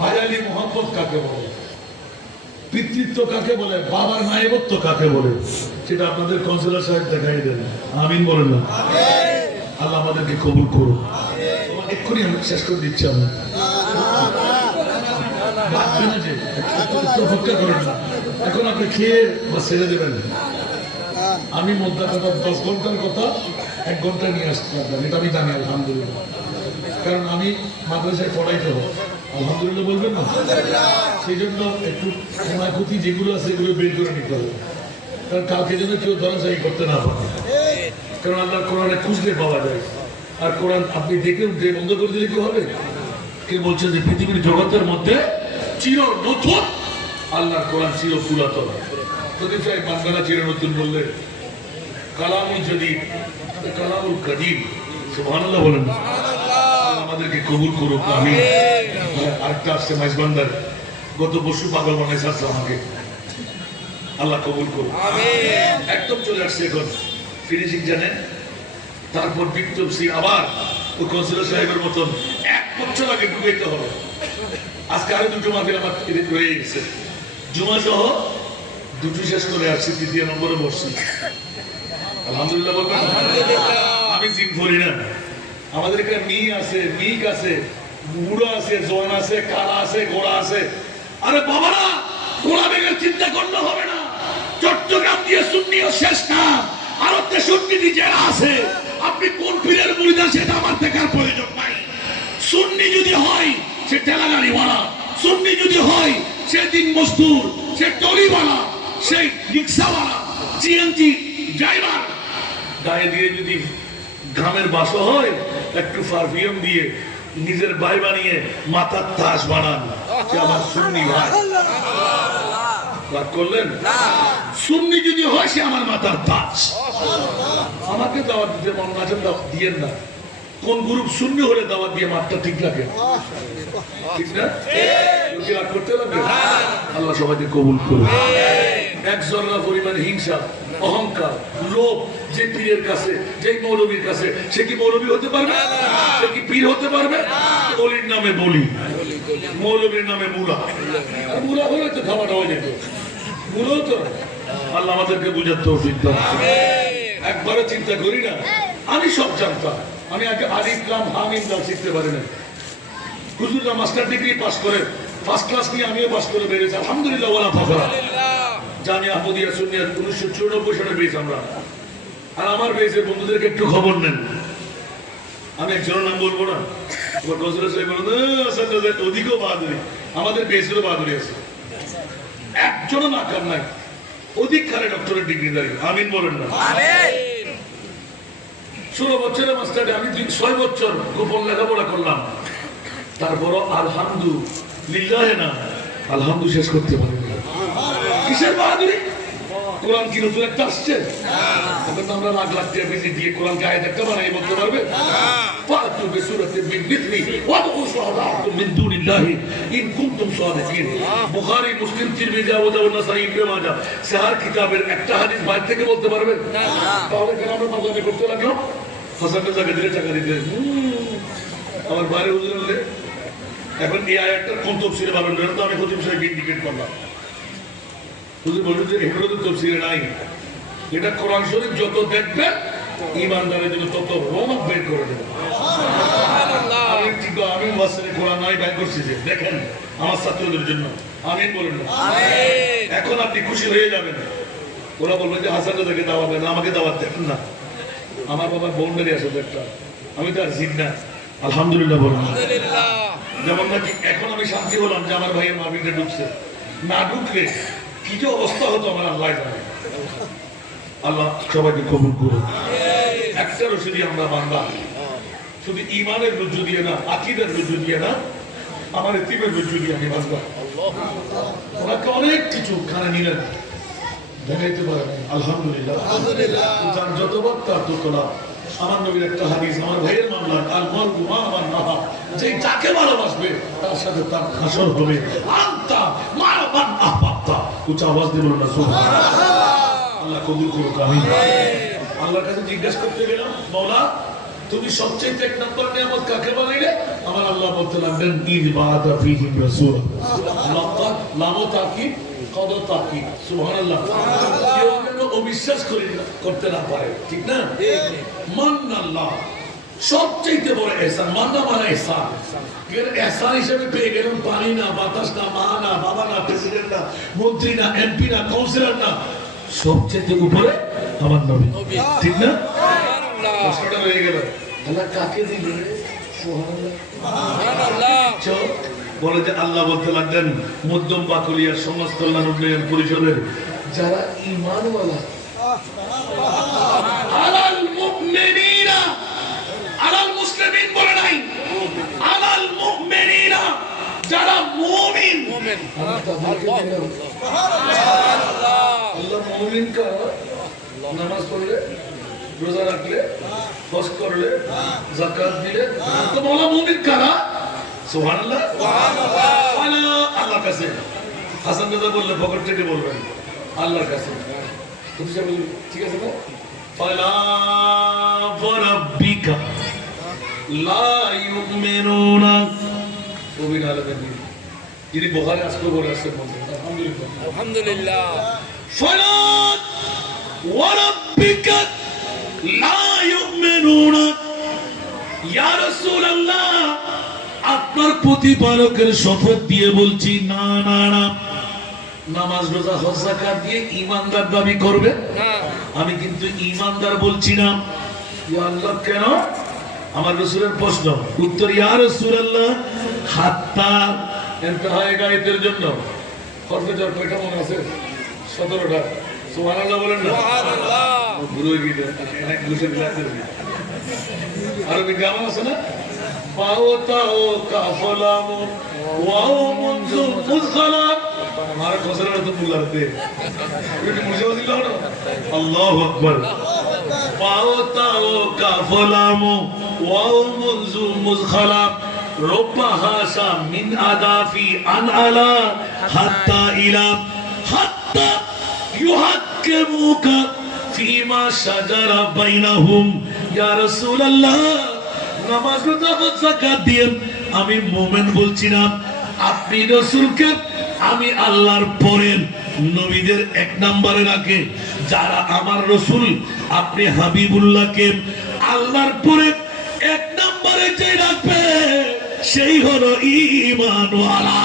ভাইয়ালি মোহাম্মত কাকে বলে, পিতৃত্ব কাকে বলে, বাবার নায়েবত্ব কাকে বলে, সেটা আপনাদের কাউন্সিলর সাহেব দেখাই দেন। আমিন বলেন না? আল্লাহ আমাদেরকে কবুল করুন। এক্ষুনি আমি শেষ করে দিচ্ছি। আমি ভাববেন না যে অপেক্ষা করেন না, এখন আপনি খেয়ে বা ছেড়ে দেবেন। আমি মোদ্দা কথা 10 ঘন্টার কথা 1 ঘন্টা নিয়ে আসতে পারতাম, এটা আমি জানি আলহামদুলিল্লাহ। কারণ আমি মাদ্রাসায় পড়াইতে হবে, আলহামদুলিল্লাহ বলবেন না? সেই জন্য একটু ক্ষতি যেগুলো আছে এগুলো বের করে নিতে হবে, কারণ কালকে যেন কেউ ধরাশায়ী করতে না পারে। কারণ আল্লাহ কোরআনে খুঁজলে পাওয়া যায়, আর কোরআন আপনি দেখে উঠে বন্ধ করে দিলে কি হবে? কে বলছে যে পৃথিবীর জগতের মধ্যে চির নতুন আল্লাহর কোরআন চির পুরাতন। প্রদীপ সাহেব বাংলা চির নতুন বললে কালামুল জদীদ, কালামুল কাদিম। সুবহানাল্লাহ বলেন। আমাদেরকে কবুল করুক। আমি আরেকটা আসছে মাইজবান্দার, গত পরশু পাগল বানাইছে আসছে আমাকে, আল্লাহ কবুল করুক। একদম চলে আসছে এখন ফিনিশিং জানেন। তারপর বিপ্লব সিং আবার ওই কাউন্সিলর সাহেবের মতন 1 বছর আগে ঢুকাইতে হবে। আজকে আরো 2টো মাহফিল আমার রয়ে গেছে, জুমা সহ 2টো শেষ করে আসছি, 3য় নম্বরে বসছি। আলহামদুলিল্লাহ বলবেন? আমি জিন করি না। আমাদের এখানে মিক আছে, বুড়ো আছে, জোয়ান আছে, কালা আছে, গোড়া আছে। আরে বাবারা, গোড়া বেগের চিন্তা করলে হবে না। চট্টগ্রাম দিয়ে সুন্নিও শেষ না, আরো 63টি জেলা আছে। আপনি কোন পীরের মুরিদ সেটা আমার দেখার প্রয়োজন নাই। সুন্নি যদি হয় সে ঠেলাগাড়িওয়ালা, সুন্নি যদি হয় সে দিন মজদুর, সে টলিওয়ালা, সে রিক্সাওয়ালা, সিএনজি ড্রাইভার, গায়ে দিয়ে যদি ঘামের বাসা হয়, একটু পারফিউম দিয়ে নিজের ভাই বানিয়ে মাথার তাস বানান, সে আমার সুন্নি ভাই। করলেন? সুন্নি যদি হয় সে আমার মাথার তাজ। আমাকে দাওয়াত দিতে মন আছে, দিয়েন না। কোন গ্রুপ সুন্নি হলে দাওয়াত দিয়ে মাঠটা ঠিক লাগে, ঠিক না? করতে লাগবে। আল্লাহ সবাইকে কবুল করুন। 1 জররা পরিমাণ হিংসা, অহংকার, লোভ যে পীরের কাছে, যে মৌলবীর কাছে, সে কি মৌলবী হতে পারবে? সে কি পীর হতে পারবে? বলির নামে বলি, মৌলবীর নামে মুলা। আর মুলা হলে তো খাওয়া দাওয়া যেত, মুলাও তো। আল্লাহ আমাদেরকে বুঝার তৌফিক দান। একবারও চিন্তা করি না, আমি সব জানতাম। আমি আগে আলিফ লাম হা মিম দাল শিখতে পারি না। হুজুররা মাস্টার ডিগ্রি পাস করে, ফার্স্ট ক্লাস নিয়ে আমিও পাস করে বেরিয়েছি, আলহামদুলিল্লাহ ওয়ালা ফাখরা। জামিয়া আহমদিয়া সুন্নিয়াত 1994 সালে বেরিয়েছি আমরা। আর আমার বেরিয়েছে বন্ধুদেরকে একটু খবর নেন। আমি একজনের নাম বলবো না, অধিকও বাহাদুরি, আমাদের বেসেরও বাহাদুরি আছে। একজনও নাকাম নাই, অধিক খানে ডক্টরের ডিগ্রি দাঁড়িয়ে। আমিন বলেন না? 16 বছরের মাস্টারে আমি 6 বছর গোপন লেখাপড়া করলাম। তারপরও আলহামদুলিল্লাহ না, আলহামদু শেষ করতে পারি। কিসের বাহাদুরি? কোরআন কি নতুন একটা আসছে? এখন আমরা লাখ লাখ টাকা বেশি দিয়ে কোরআনকে আয়াত একটা বানাই বলতে পারবে? ফাতু বিসূরাতি মিন মিথলি ওয়াদউ শুহাদাকুম মিন দুনিল্লাহি ইন কুনতুম সাদিকিন। বুখারী, মুসলিম, তিরমিজি, আবু দাউদ, নাসাঈ, ইবনে মাজাহ, সাহার কিতাবের একটা হাদিস বাইরে থেকে বলতে পারবেন? তাহলে কেন আমরা মাজারে করতে লাগলো? হাসানের জায়গা দিলে টাকা দিতে। আমার বাইরে হুজুর হলে এখন এই আয়াতটার কোন তাফসীরে পাবেন না, তো আমি খতিব সাহেবকে ইন্ডিকেট করলাম। হুজুর বললেন যে এগুলো তো তাফসীরে নাই। এটা কোরআন শরীফ যত দেখবেন ঈমানদারের জন্য তত রহমত বের করে দেবে। আমি ঠিক আমি ওয়াসিলে কোরআন নাই বের করছি যে দেখেন আমার ছাত্রদের জন্য। আমিন বলেন না? এখন আপনি খুশি হয়ে যাবেন। ওরা বলবেন যে হাসান রাজাকে দাওয়াত দেন, আমাকে দাওয়াত দেন না। আমার বাবার বাউন্ডারি আছে একটা, আমি তো আর জিদ না। আলহামদুলিল্লাহ বলেন। যেমন নাকি এখন আমি শান্তি হলাম যে আমার ভাইয়ের মাহফিলটা ঢুকছে, না ঢুকলে কি যে অবস্থা হতো আমার আল্লাহ জানে। আল্লাহ সবাইকে কবুল করুন। একটা রশিদি আমরা বান্দা, শুধু ইমানের রজ্জু দিয়ে না, আকীদার রজ্জু দিয়ে না, আমার এতিমের রজ্জু দিয়ে আমি বান্দা। ওনাকে অনেক কিছু খানে নিলেন, দেখাইতে পারেন। আলহামদুলিল্লাহ, যার যতবার তার তোলা। আমার নবীর একটা হাদিস, আমার ভাইয়ের মামলা, আল মারু মা মান নাহা, যে যাকে ভালোবাসবে তার সাথে তার হাসর হবে। আনতা মা মান আহবাবতা, উচ্চ আওয়াজ দিয়ে বলুন না সুবহানাল্লাহ। আল্লাহ কবুল করুক, আমিন। আল্লাহর কাছে জিজ্ঞাসা করতে গেলাম, মওলা তুমি সবচেয়ে এক নম্বর নিয়ামত কাকে বানাইলে? আমার আল্লাহ বলতে লাগলেন, ঈদ বাদা ফীহিম রাসূল। লাকাদ লাম তাকিদ কদ তাকিদ, সুবহানাল্লাহ। কেউ যেন অবিশ্বাস করতে না পারে, ঠিক না? মান্নাল্লাহ সবচেয়ে বড় ইহসান। মান্না মানে ইহসান। এর ইহসান হিসেবে পেয়ে গেলাম পানি না, বাতাস না, মা না, বাবা না, প্রেসিডেন্ট না, মন্ত্রী না, এমপি না, কাউন্সিলর না, সবচেয়ে উপরে আমার নবী, ঠিক না? প্রশ্নটা রয়ে গেল, আল্লাহ কাকে দিলেন? বলে যে আল্লাহ বলতে লাগলেন মধ্যম বাকুলিয়ার সমাজ কল্যাণ উন্নয়ন পরিষদের যারা ঈমানওয়ালা, আলাল মুমিনিনা, আলাল মুসলিমিন বলে নাই, আলাল মুমিনিনা, যারা মুমিন। আল্লাহ মুমিন কারা? নামাজ পড়লে, রোজা রাখলে, হজ করলে, যাকাত দিলে, তো বলা মুমিন কারা? সুবহানাল্লাহ, সুবহানাল্লাহ। আল্লাহর কাছে হাসান দাদা বললে পকেট থেকে বলবেন আল্লাহর কাছে, ঠিক আছে না? ফালা ওয়ারাব্বিকা লা ইউমিনুনা, কবি আলামিন যিনি বুখারী আজকে বলে আসছেন, আলহামদুলিল্লাহ, আলহামদুলিল্লাহ। ফালা ওয়ারাব্বিকা লা ইউমিনুনা, ইয়া রাসূলুল্লাহ আপনার প্রতিপালকের শপথ দিয়ে বলছি, না না না, নামাজ রোজা হজ যাকাত দিয়ে ঈমানদার দাবি করবে, আমি কিন্তু ঈমানদার বলছি না। ইয়া আল্লাহ কেন? আমার রাসূলের প্রশ্ন, উত্তর, ইয়া রাসূলুল্লাহ হাত্তা ইনতাহায়ে গায়েতের জন্য হরফে জর কয়টা মনে আছে? 17টা। সুবহানাল্লাহ বলেন না? সুবহানাল্লাহ। গুরু গিয়ে অনেক গুছে বিলাতে আরবি গান আছে না? পাওতাও কাফলাম ওয়াও মুনজু মুজখালাম, আমার খসরা তো বুলাতে এটা মুজে দিল না। আল্লাহু আকবার। পাওতাও কাফলাম ওয়াও মুনজু মুজখালাম রব্বা হাসা মিন আদাফি আন আলা হাত্তা ইলা হাত্তা ইউহাক্কিমুকা ফিমা শাজারা বাইনাহুম। ইয়া রাসূলুল্লাহ নামাজ রোজা হজ যাকাত দিয়ে আমি মুমিন বলছি না, আপনি রাসূলকে আমি আল্লাহর পরে নবীদের এক নম্বরে রাখে, যারা আমার রাসূল আপনি হাবিবুল্লাহকে আল্লাহর পরে এক নম্বরে যে রাখবে সেই হলো ঈমানওয়ালা।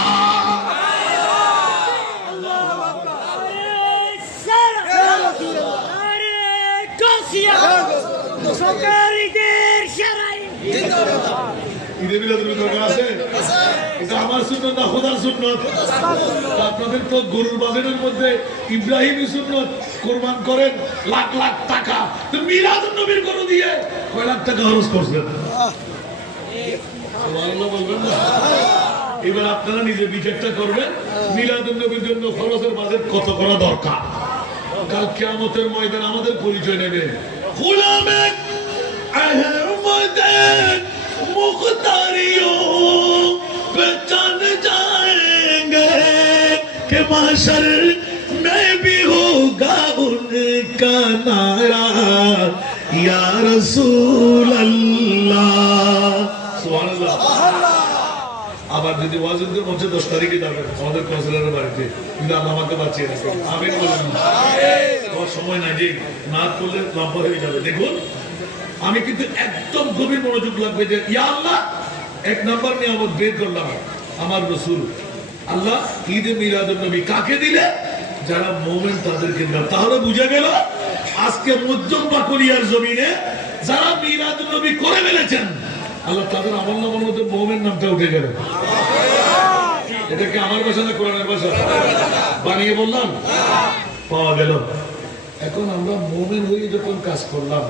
আপনাদের তো গরুর বাজারের মধ্যে ইব্রাহিমী সুন্নত কোরবান করেন লাখ লাখ টাকা, তো মিলাদুন নবীর গরু দিয়ে কয় লাখ টাকা খরচ করছেন? বলবেন না? এবার আপনারা নিজে বিচারটা করবেন, মিলাদুন নবীর জন্য খরচের বাজেট কত করা দরকার। কাল কিয়ামতের ময়দান আমাদের পরিচয় নেবে, গোলামে আহমদে মুখতারিও पहचान जाएंगे कि माशर में भी होगा उनका नारा या रसूल अल्लाह। सुभान अल्लाह। আবার যদি ওয়াজিবদের মধ্যে 10 তারিখে যাবেন আমাদের কাউন্সিলরের বাড়িতে, কিন্তু আল্লাহ আমাকে বাঁচিয়ে রাখেন, আমিন বলুন। আমার সময় নাই, যে না করলে লম্বা হয়ে যাবে। দেখুন আমি কিন্তু একদম গভীর মনোযোগ লাগবে যে ইয়া আল্লাহ এক নম্বর নিয়ামত বের করলাম আমার রাসূল। আল্লাহ ঈদে মিলাদুন নবী কাকে দিলে? যারা মুমিন তাদেরকে দিলাম। তাহলে বুঝা গেল আজকে মধ্যম বাকুলিয়ার জমিনে যারা মিলাদুন নবী করে ফেলেছেন, আল্লাহ তাদের আমলনামার মধ্যে মুমিন নামটা উঠে গেল। এটা কি আমার ভাষা না কোরআনের ভাষা? বানিয়ে বললাম, পাওয়া গেল। এখন আমরা মুমিন হয়ে যখন কাজ করলাম,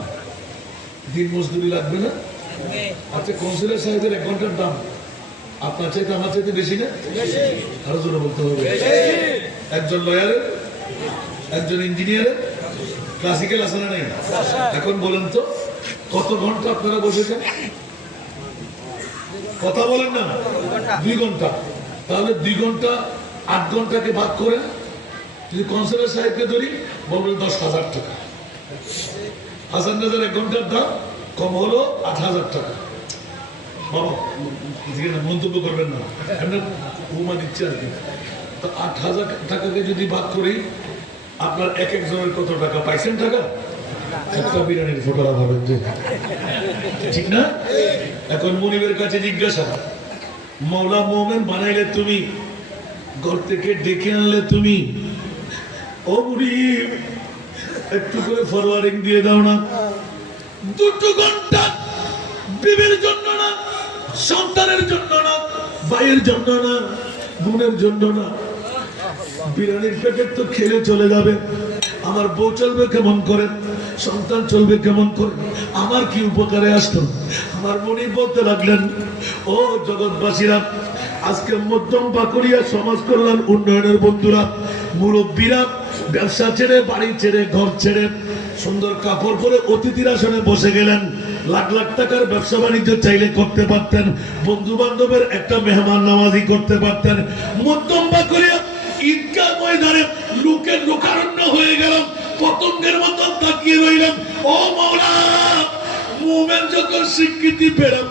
দিন মজদুরি লাগবে না? আচ্ছা কাউন্সিলর সাহেবের 1 ঘন্টার দাম আপনার চাইতে আমার চাইতে বেশি না? আরো জোরে বলতে হবে। একজন লয়ারের, একজন ইঞ্জিনিয়ারের ক্লাসিক্যাল আছে না নেই? এখন বলেন তো কত ঘন্টা আপনারা বসেছেন? কথা বলেন না? 2 ঘন্টা। তাহলে 2 ঘন্টা 8 ঘন্টাকে ভাগ করেন। যদি কাউন্সিলর সাহেবকে ধরি বলবেন 10,000 টাকা। হাসান রাজার 1 ঘন্টার দাম কম হলো 8,000 টাকা। বাবা মন্তব্য করবেন না, এমনি উপমা দিচ্ছে আর কি। তো 8,000 টাকাকে যদি ভাগ করি, আপনার এক একজনের কত টাকা পাইছেন? টাকা একটা বিরিয়ানির ফটোরা ভাবেন যে ঠিক না? এখন মুনিবের কাছে জিজ্ঞাসা, মওলা মোমেন বানাইলে তুমি, ঘর থেকে ডেকে আনলে তুমি, ও মুনিব একটু করে ফরওয়ার্ডিং দিয়ে দাও না। 2 ঘন্টা বিবির জন্য না, সন্তানের জন্য না, ভাইয়ের জন্য না, বোনের জন্য না, বিরিয়ানির প্যাকেট তো খেলে চলে যাবে। আমার বউ চলবে কেমন করে, সন্তান চলবে কেমন করে, আমার কি উপকারে আসতো? আমার মনি বলতে লাগলেন, ও জগৎবাসীরা, আজকে মধ্যম পাকুড়িয়া সমাজ কল্যাণ উন্নয়নের বন্ধুরা, মুরব্বীরা ব্যবসা ছেড়ে, বাড়ি ছেড়ে, ঘর ছেড়ে সুন্দর কাপড় পরে অতিথির আসনে বসে গেলেন। লাখ লাখ টাকার ব্যবসা বাণিজ্য চাইলে করতে পারতেন, বন্ধু বান্ধবের একটা মেহমান নামাজি করতে পারতেন। মধ্যম পাকুড়িয়া ঈদগাহ ময়দানে লোকের লোকারণ্য হয়ে গেলাম, পতঙ্গের মতো তাকিয়ে রইলাম। ও মাওলা, মুমিন যখন স্বীকৃতি পেলাম,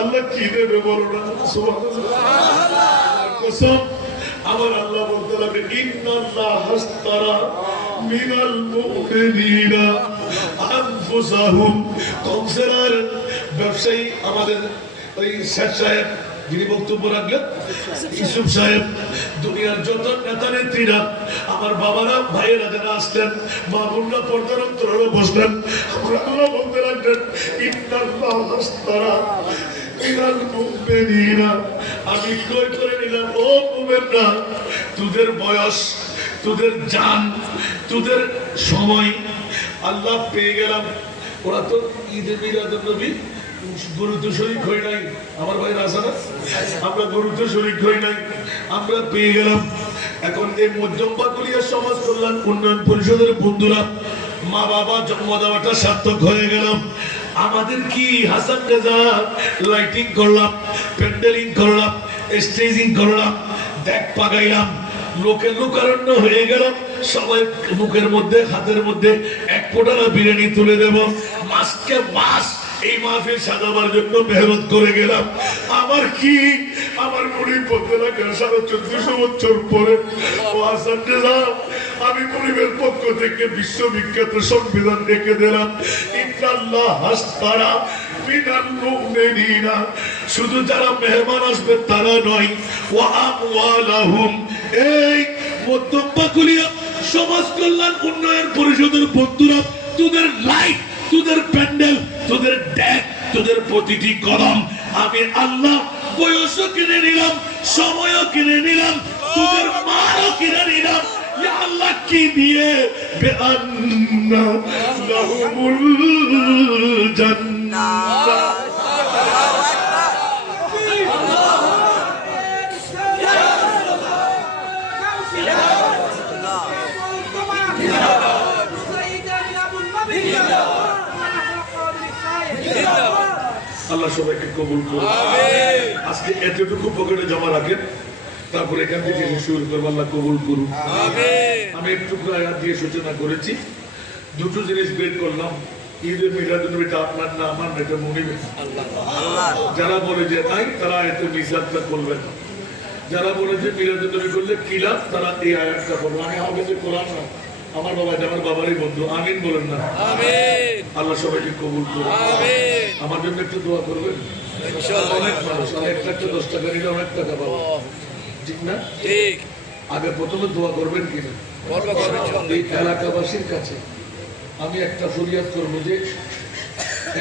আল্লাহ কি দেবে বলো না? সুবহানাল্লাহ। কসম, আমার আল্লাহ বলতে লাগে, ইন্নাল্লাহ হাসতারা মিনাল মুমিনিনা আনফুসাহুম। কাউন্সিলর ব্যবসায়ী আমাদের ওই শেখ সাহেব যিনি বক্তব্য রাখলেন, ইউসুফ সাহেব, দুনিয়ার যত নেতা নেত্রীরা, আমার বাবারা, ভাইয়েরা যারা আসলেন, মা বোনরা পর্দার অন্তরে বসলেন, আমার আল্লাহ বলতে লাগলেন, ইন্নাল্লাহ হাসতারা মিনাল মুমিনিনা। আমি ক্রয় করে নিলাম, ও মুমিনরা, তোদের বয়স, তোদের জান, তোদের সময় আল্লাহ পেয়ে গেলাম। ওরা তো ঈদে মিলাদুন নবী গরুতে শরীক হই নাই, আমার ভাই রাসানা, আমরা গরুতে শরীক হই নাই, আমরা পেয়ে গেলাম। এখন এই মধ্যম পাকুড়িয়া সমাজ কল্যাণ উন্নয়ন পরিষদের বন্ধুরা, মা বাবা জন্ম দেওয়াটা সার্থক হয়ে গেলাম। আমাদের কি হাসান রেজা লাইটিং করলাম, প্যান্ডেলিং করলাম, স্টেজিং করলাম, দেখ পাগাইলাম, লোকের লোকারণ্য হয়ে গেল। সবাই মুখের মধ্যে, হাতের মধ্যে এক ফোঁটা বিরিয়ানি তুলে দেব। মাসকে মাস এই মাহফিল সাজাবার জন্য মেহনত করে গেলাম। আমার কি, আমার গরিব বলতে লাগে 1450 বছর পরে, ও হাসান রেজা, আমি গরিবের পক্ষ থেকে বিশ্ববিখ্যাত সংবিধান রেখে দিলাম, ইন্নাল্লাহ হাসতারা মিনাল মুমিনিনা। শুধু যারা মেহমান আসবে তারা নয়, ওয়া আমওয়ালাহুম। এই মধ্যম পাকুড়িয়া সমাজ কল্যাণ উন্নয়ন পরিষদের বন্ধুরা, তোদের লাইট, তোদের প্যান্ডেল, তোদের ডেক, তোদের প্রতিটি কদম আমি আল্লাহ বয়সও কিনে নিলাম, সময়ও কিনে নিলাম, তোদের মারও কিনে নিলাম। ইয়া আল্লাহ কি দিয়ে? বিআন্না লাহুমুল জান্নাহ। আল্লাহ সবাইকে কবুল করুন। আজকে এতটুকু পকেটে জমা রাখেন, তারপর এখান থেকে শুরু করবো। আল্লাহ কবুল করুন। আমি একটু আয়াত দিয়ে সূচনা করেছি, দুটো জিনিস বের করলাম। ঈদে মিলাদুন্নবীটা আপনার না আমার, এটা মুনিবের। যারা বলে যে নাই, তারা এতে মিসাদটা করবেন না। যারা বলে যে মিলাদুন্নবী করলে কি লাভ, তারা এই আয়াতটা করবে। আমি আমাকে যে কোরআন না, আমার বাবা যে আমার বাবারই বন্ধু, আমিন বলেন না? আল্লাহ সবাইকে কবুল করুন। আমার জন্য একটু দোয়া করবেন। অনেক মানুষ, অনেক টাকা 10 টাকা নিলে অনেক টাকা পাবো, ঠিক না? ঠিক। আগে প্রথমে দোয়া করবেন কিনা? এই এলাকাবাসীর কাছে আমি একটা ফরিয়াদ করবো যে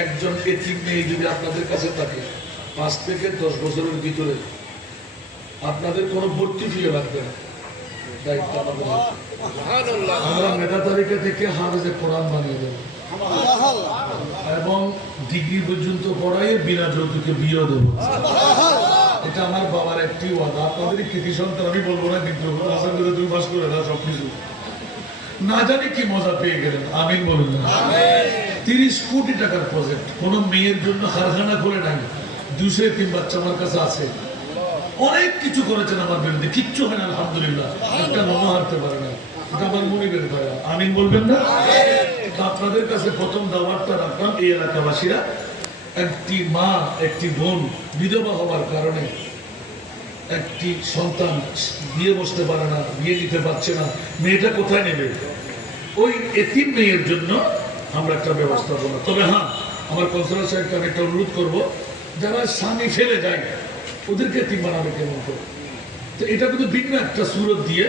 একজন এতিম মেয়ে যদি আপনাদের কাছে থাকে, 5 থেকে 10 বছরের ভিতরে, আপনাদের কোনো ভর্তি ফি লাগবে না, দায়িত্ব আমাদের হাতে। আমরা মেধা তালিকা থেকে হাফেজে কোরআন বানিয়ে দেব এবং ডিগ্রি পর্যন্ত পড়াইয়ে বিনা যৌতুকে বিয়ে দেব। এটা আমার বাবার একটি ওয়াদা। আপনাদের কৃতি সন্তান আমি বলবো না, কিন্তু হাসান করে 2 মাস করে না সবকিছু। না জানি কি মজা পেয়ে গেলেন, আমিন বলুন না? 30 কোটি টাকার প্রজেক্ট, কোন মেয়ের জন্য কারখানা করে নাই। 200 3 বাচ্চা আমার কাছে আছে। অনেক কিছু করেছেন আমার বিরুদ্ধে, কিচ্ছু হয় না, আলহামদুলিল্লাহ। একটা নোনা হারতে পারে না। এটা আমার মনিবের দয়া, আমিন বলবেন না? তা আপনাদের কাছে প্রথম দাওয়াতটা রাখলাম, এই এলাকাবাসীরা, একটি মা একটি বোন বিধবা হওয়ার কারণে একটি সন্তান বিয়ে বসতে পারে না, বিয়ে দিতে পারছে না, মেয়েটা কোথায় নেবে? ওই এতিম মেয়ের জন্য আমরা একটা ব্যবস্থা করবো। তবে হ্যাঁ, আমার কনসাল সাহেবকে আমি একটা অনুরোধ করবো, যারা স্বামী ফেলে যায় ওদেরকে এতিম বানাবে কেমন করে? তো এটা কিন্তু ভিন্ন একটা সুরত দিয়ে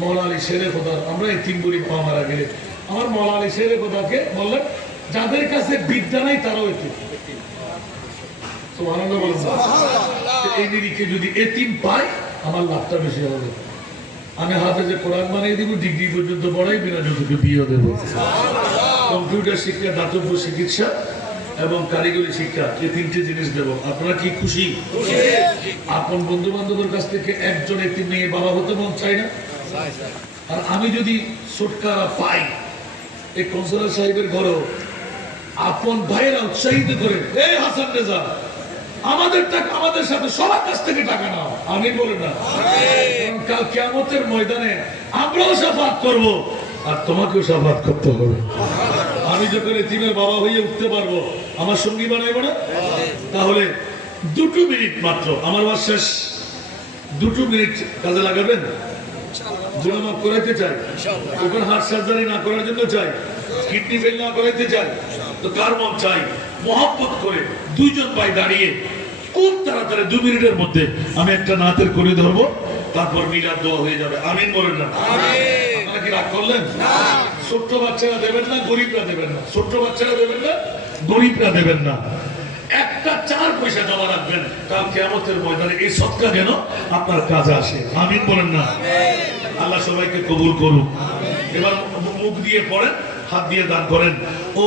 মৌলা আলী শেরে খোদার, আমরা এতিম বলি পাওয়া মারা গেলে, আমার মৌলা আলী শেরে খোদাকে বললেন যাদের কাছে বিদ্যা নাই তারাও এতিম। সুবহানাল্লাহ বলুন না। তো এই নিরিখে যদি এতিম পাই আমার লাভটা বেশি হবে। আমি হাফেজে কোরআন বানিয়ে দিব, ডিগ্রি পর্যন্ত পড়াই, বিনা যৌতুকে বিয়ে দেব। কম্পিউটার শিক্ষা, দাতব্য চিকিৎসা এবং কারিগরি শিক্ষা, এই তিনটে জিনিস দেব। আপনারা কি খুশি? আপন বন্ধু বান্ধবের কাছ থেকে একজন এতিম নিয়ে বাবা হতে মন চাই না? আর আমি যদি ছুটকারা পাই, এই কনসালার সাহেবের ঘরেও আপন ভাইয়েরা উৎসাহিত করে, এই হাসান রেজা আমাদের টাকা, আমাদের সাথে সবার কাছ থেকে টাকা নাও, আমি বলে না, কাল কিয়ামতের ময়দানে আমরাও শাফাত করব আর তোমাকেও শাফাত করতে হবে। আমি যখন এতিমের বাবা হয়ে উঠতে পারবো, আমার সঙ্গী বানাইবো না? তাহলে 2 মিনিট মাত্র, আমার বাস শেষ, 2 মিনিট কাজে লাগাবেন। গুণমাপ করাইতে চাই, ওখানে হার্ট সার্জারি না করার জন্য চাই, কিডনি ফেল না করাইতে চাই, তো কার মন চাই মহব্বত করে দুইজন ভাই দাঁড়িয়ে খুব তাড়াতাড়ি 2 মিনিটের মধ্যে আমি একটা নাতের করে ধরবো, তারপর মিলাদ দোয়া হয়ে যাবে। আমিন বলেন না? আপনারা কি রাগ করলেন? ছোট্ট বাচ্চারা দেবেন না, গরিবরা দেবেন না, ছোট্ট বাচ্চারা দেবেন না, গরিবরা দেবেন না। একটা 4 পয়সা জমা রাখবেন, কাল কিয়ামতের ময়দানে এই সদকা যেন আপনার কাজে আসে। আমিন বলেন না? আল্লাহ সবাইকে কবুল করুন। এবার মুখ দিয়ে পড়েন, হাত দিয়ে দান করেন। ও